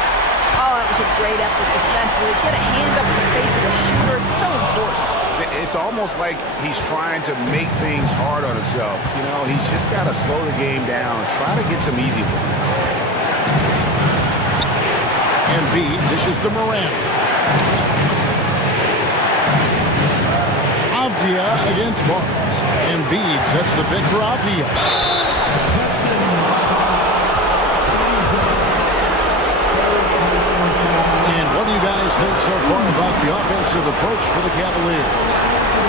Oh, that was a great effort defensively. Get a hand up in the face of the shooter. It's so important. It's almost like he's trying to make things hard on himself. You know, he's just got to slow the game down, try to get some easy ones. Embiid dishes to Morant. Avdia against Barnes. Embiid sets the pick for Avdia. And what do you guys think so far about the offensive approach for the Cavaliers?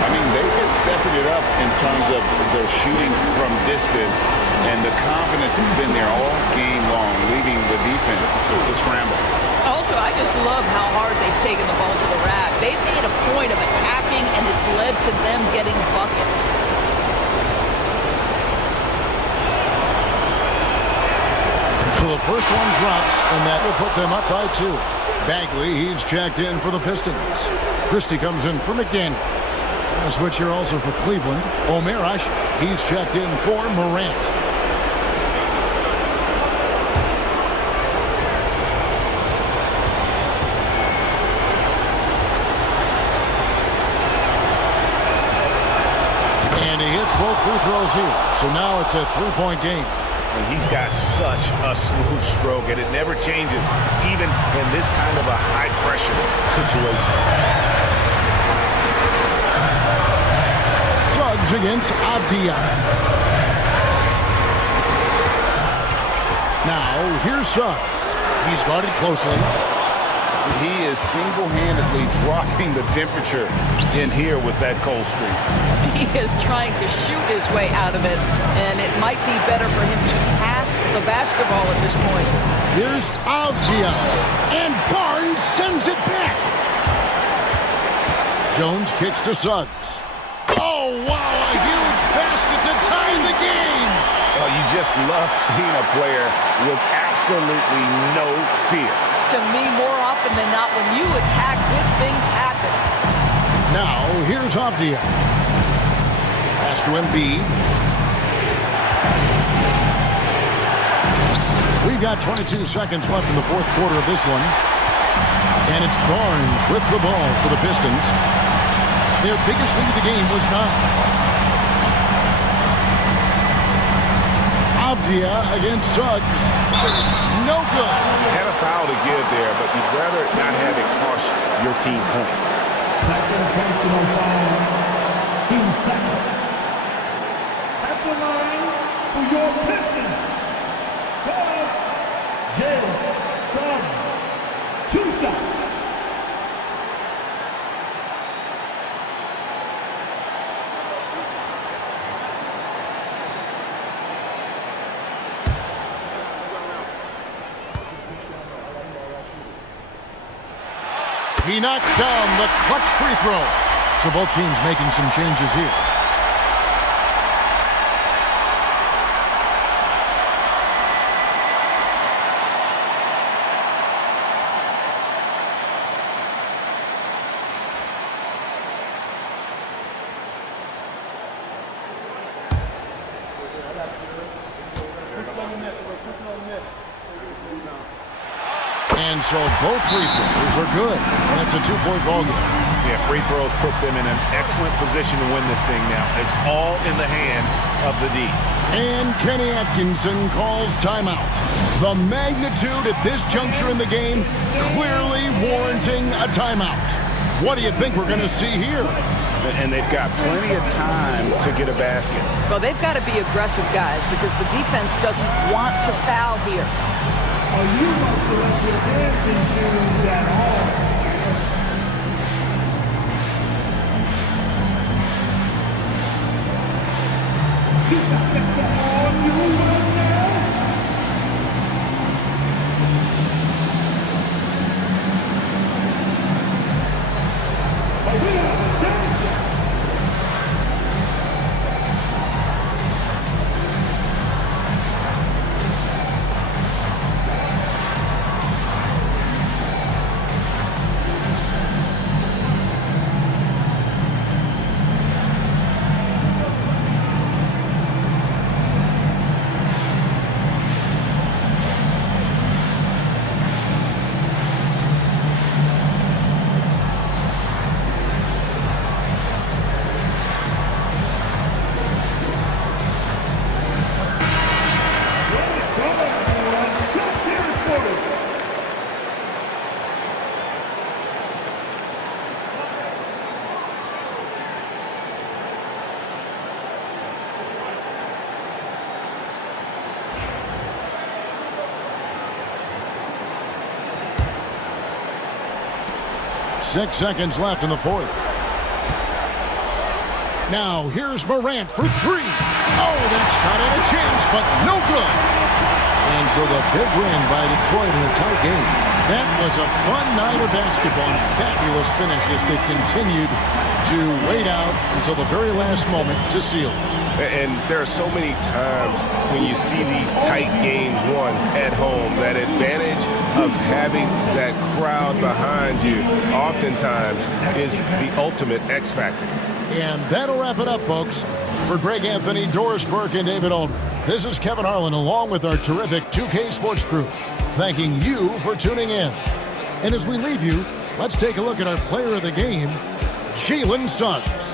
I mean, they've been stepping it up in terms of their shooting from distance, and the confidence has been there all game long, leaving the defense to scramble. Also, I just love how hard they've taken the ball to the rack. They've made a point of attacking, and it's led to them getting buckets. So the first one drops, and that will put them up by 2. Bagley, he's checked in for the Pistons. Christie comes in for McDaniels. A switch here also for Cleveland. Omer Asher, he's checked in for Morant. And he hits both free throws here. So now it's a 3-point game. And he's got such a smooth stroke, and it never changes, even in this kind of a high-pressure situation. Suggs against Avdia. Now, here's Suggs. He's guarded closely. He is single-handedly dropping the temperature in here with that cold streak. He is trying to shoot his way out of it, and it might be better for him to pass the basketball at this point. Here's Avdia, and Barnes sends it back. Jones kicks to Suggs. Oh, wow, a huge basket to tie the game. Oh, you just love seeing a player with absolutely no fear. To me, more often than not, when you attack, good things happen. Now, here's Avdia. Pass to Embiid. We've got 22 seconds left in the fourth quarter of this one. And it's Barnes with the ball for the Pistons. Their biggest lead of the game was 9. Avdia against Suggs. No good. You had a foul to give there, but you'd rather not have it cost your team points. Second personal foul. 2 seconds. At the line for your Pistons. Suggs. Jalen Suggs. 2 shots. He knocks down the clutch free throw. So both teams making some changes here. And so both free throws are good. And it's a 2-point ball game. Yeah, free throws put them in an excellent position to win this thing now. It's all in the hands of the D. And Kenny Atkinson calls timeout. The magnitude at this juncture in the game clearly warranting a timeout. What do you think we're going to see here? and they've got plenty of time to get a basket. Well, they've got to be aggressive, guys, because the defense doesn't want to foul here. Oh, you must have left your dancing shoes at home. You got to get on your run now. Oh, we have a dancer. Let's hear it for him. Six seconds left in the fourth. Now here's Morant for three. Oh, that shot had a chance, but no good. And so the big win by Detroit in a tight game. That was a fun night of basketball and fabulous finish as they continued to wait out until the very last moment to seal it. And there are so many times when you see these tight games won at home, that advantage of having that crowd behind you oftentimes is the ultimate X factor. And that'll wrap it up, folks. For Greg Anthony, Doris Burke, and David Aldridge, this is Kevin Harlan along with our terrific 2K Sports crew, thanking you for tuning in. And as we leave you, let's take a look at our player of the game, Jalen Suggs.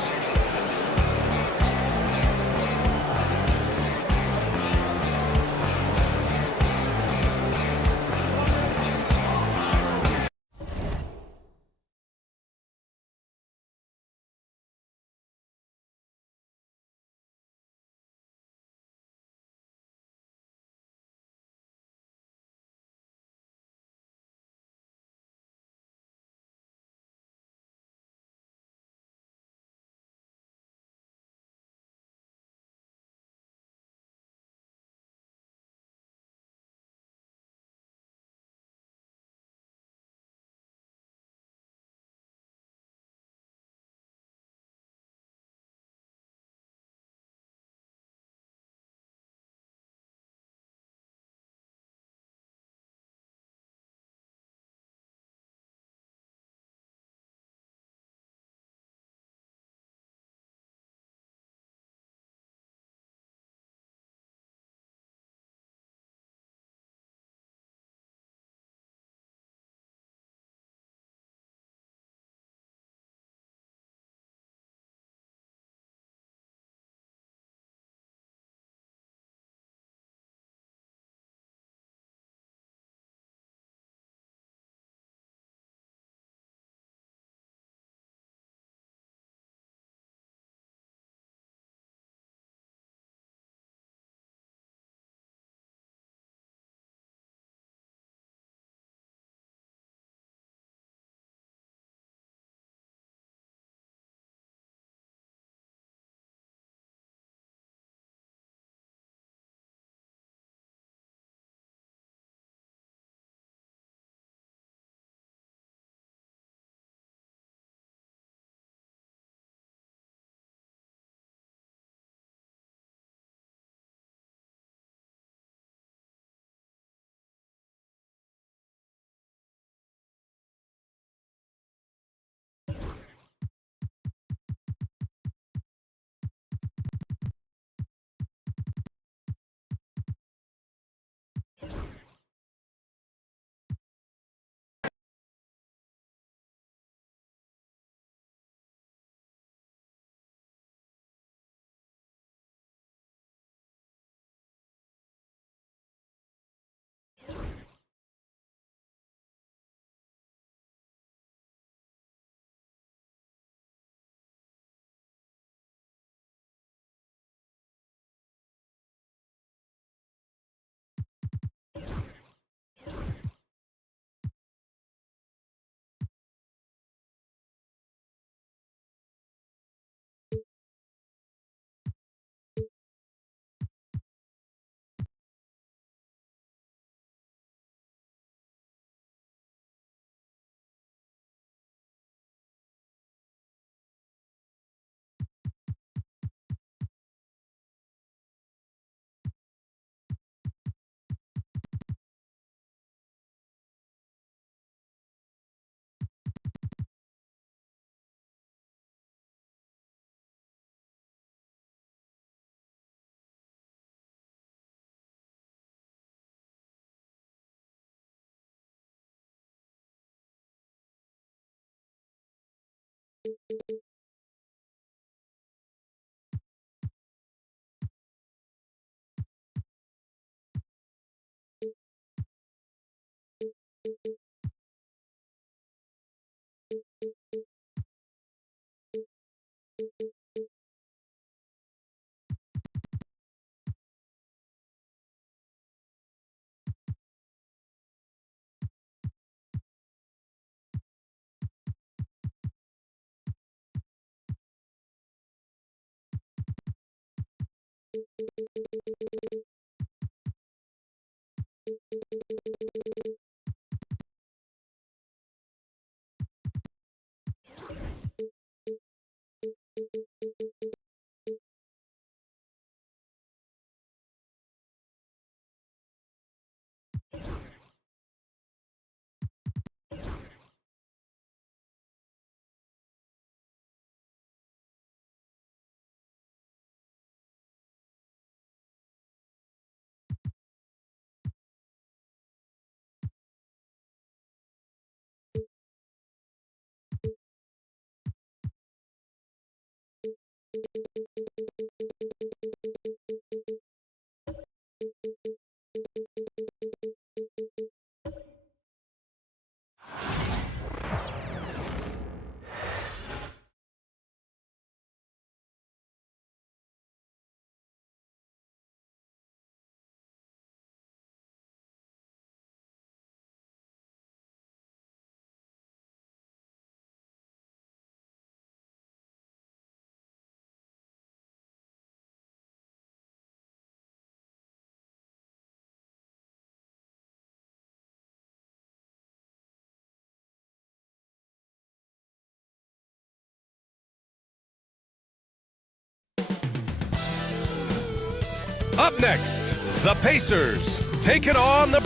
Up next, the Pacers take it on the...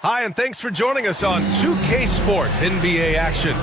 Hi, and thanks for joining us on 2K Sports NBA action.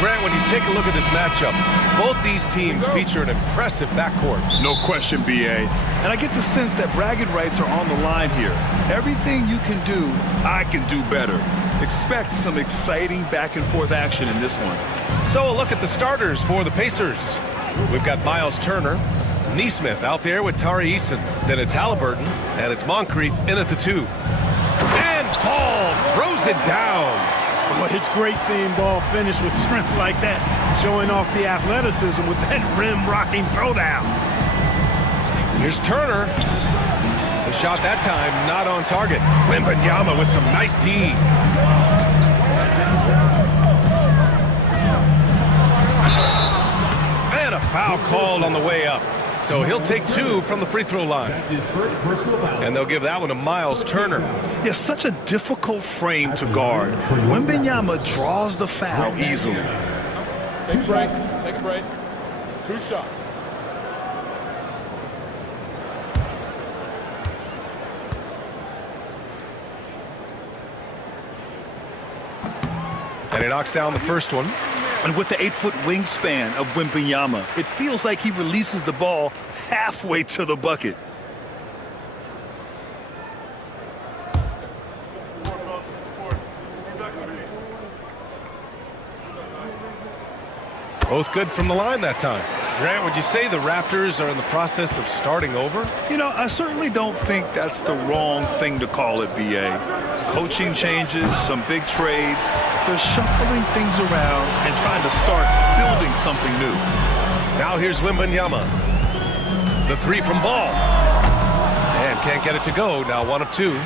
Grant, when you take a look at this matchup, both these teams feature an impressive backcourt. No question, B.A. And I get the sense that bragging rights are on the line here. Everything you can do, I can do better. Expect some exciting back-and-forth action in this one. So a look at the starters for the Pacers. We've got Miles Turner, Nesmith out there with Tari Eason. Then it's Halliburton, and it's Moncrief in at the 2. And Ball throws it down. Well, it's great seeing Ball finish with strength like that, showing off the athleticism with that rim-rocking throwdown. Here's Turner. The shot that time not on target. Wembanyama with some nice D. And a foul called on the way up. So he'll take 2 from the free throw line. And they'll give that one to Miles Turner. Yeah, such a difficult frame to guard. Wembanyama draws the foul easily. Take a break. Take a break. 2 shots. And he knocks down the first one. And with the 8-foot wingspan of Wembanyama, it feels like he releases the ball halfway to the bucket. Both good from the line that time. Grant, would you say the Raptors are in the process of starting over? You know, I certainly don't think that's the wrong thing to call it, B.A. Coaching changes, some big trades. They're shuffling things around and trying to start building something new. Now here's Wembanyama. The three from Ball. And can't get it to go. Now 1 of 2.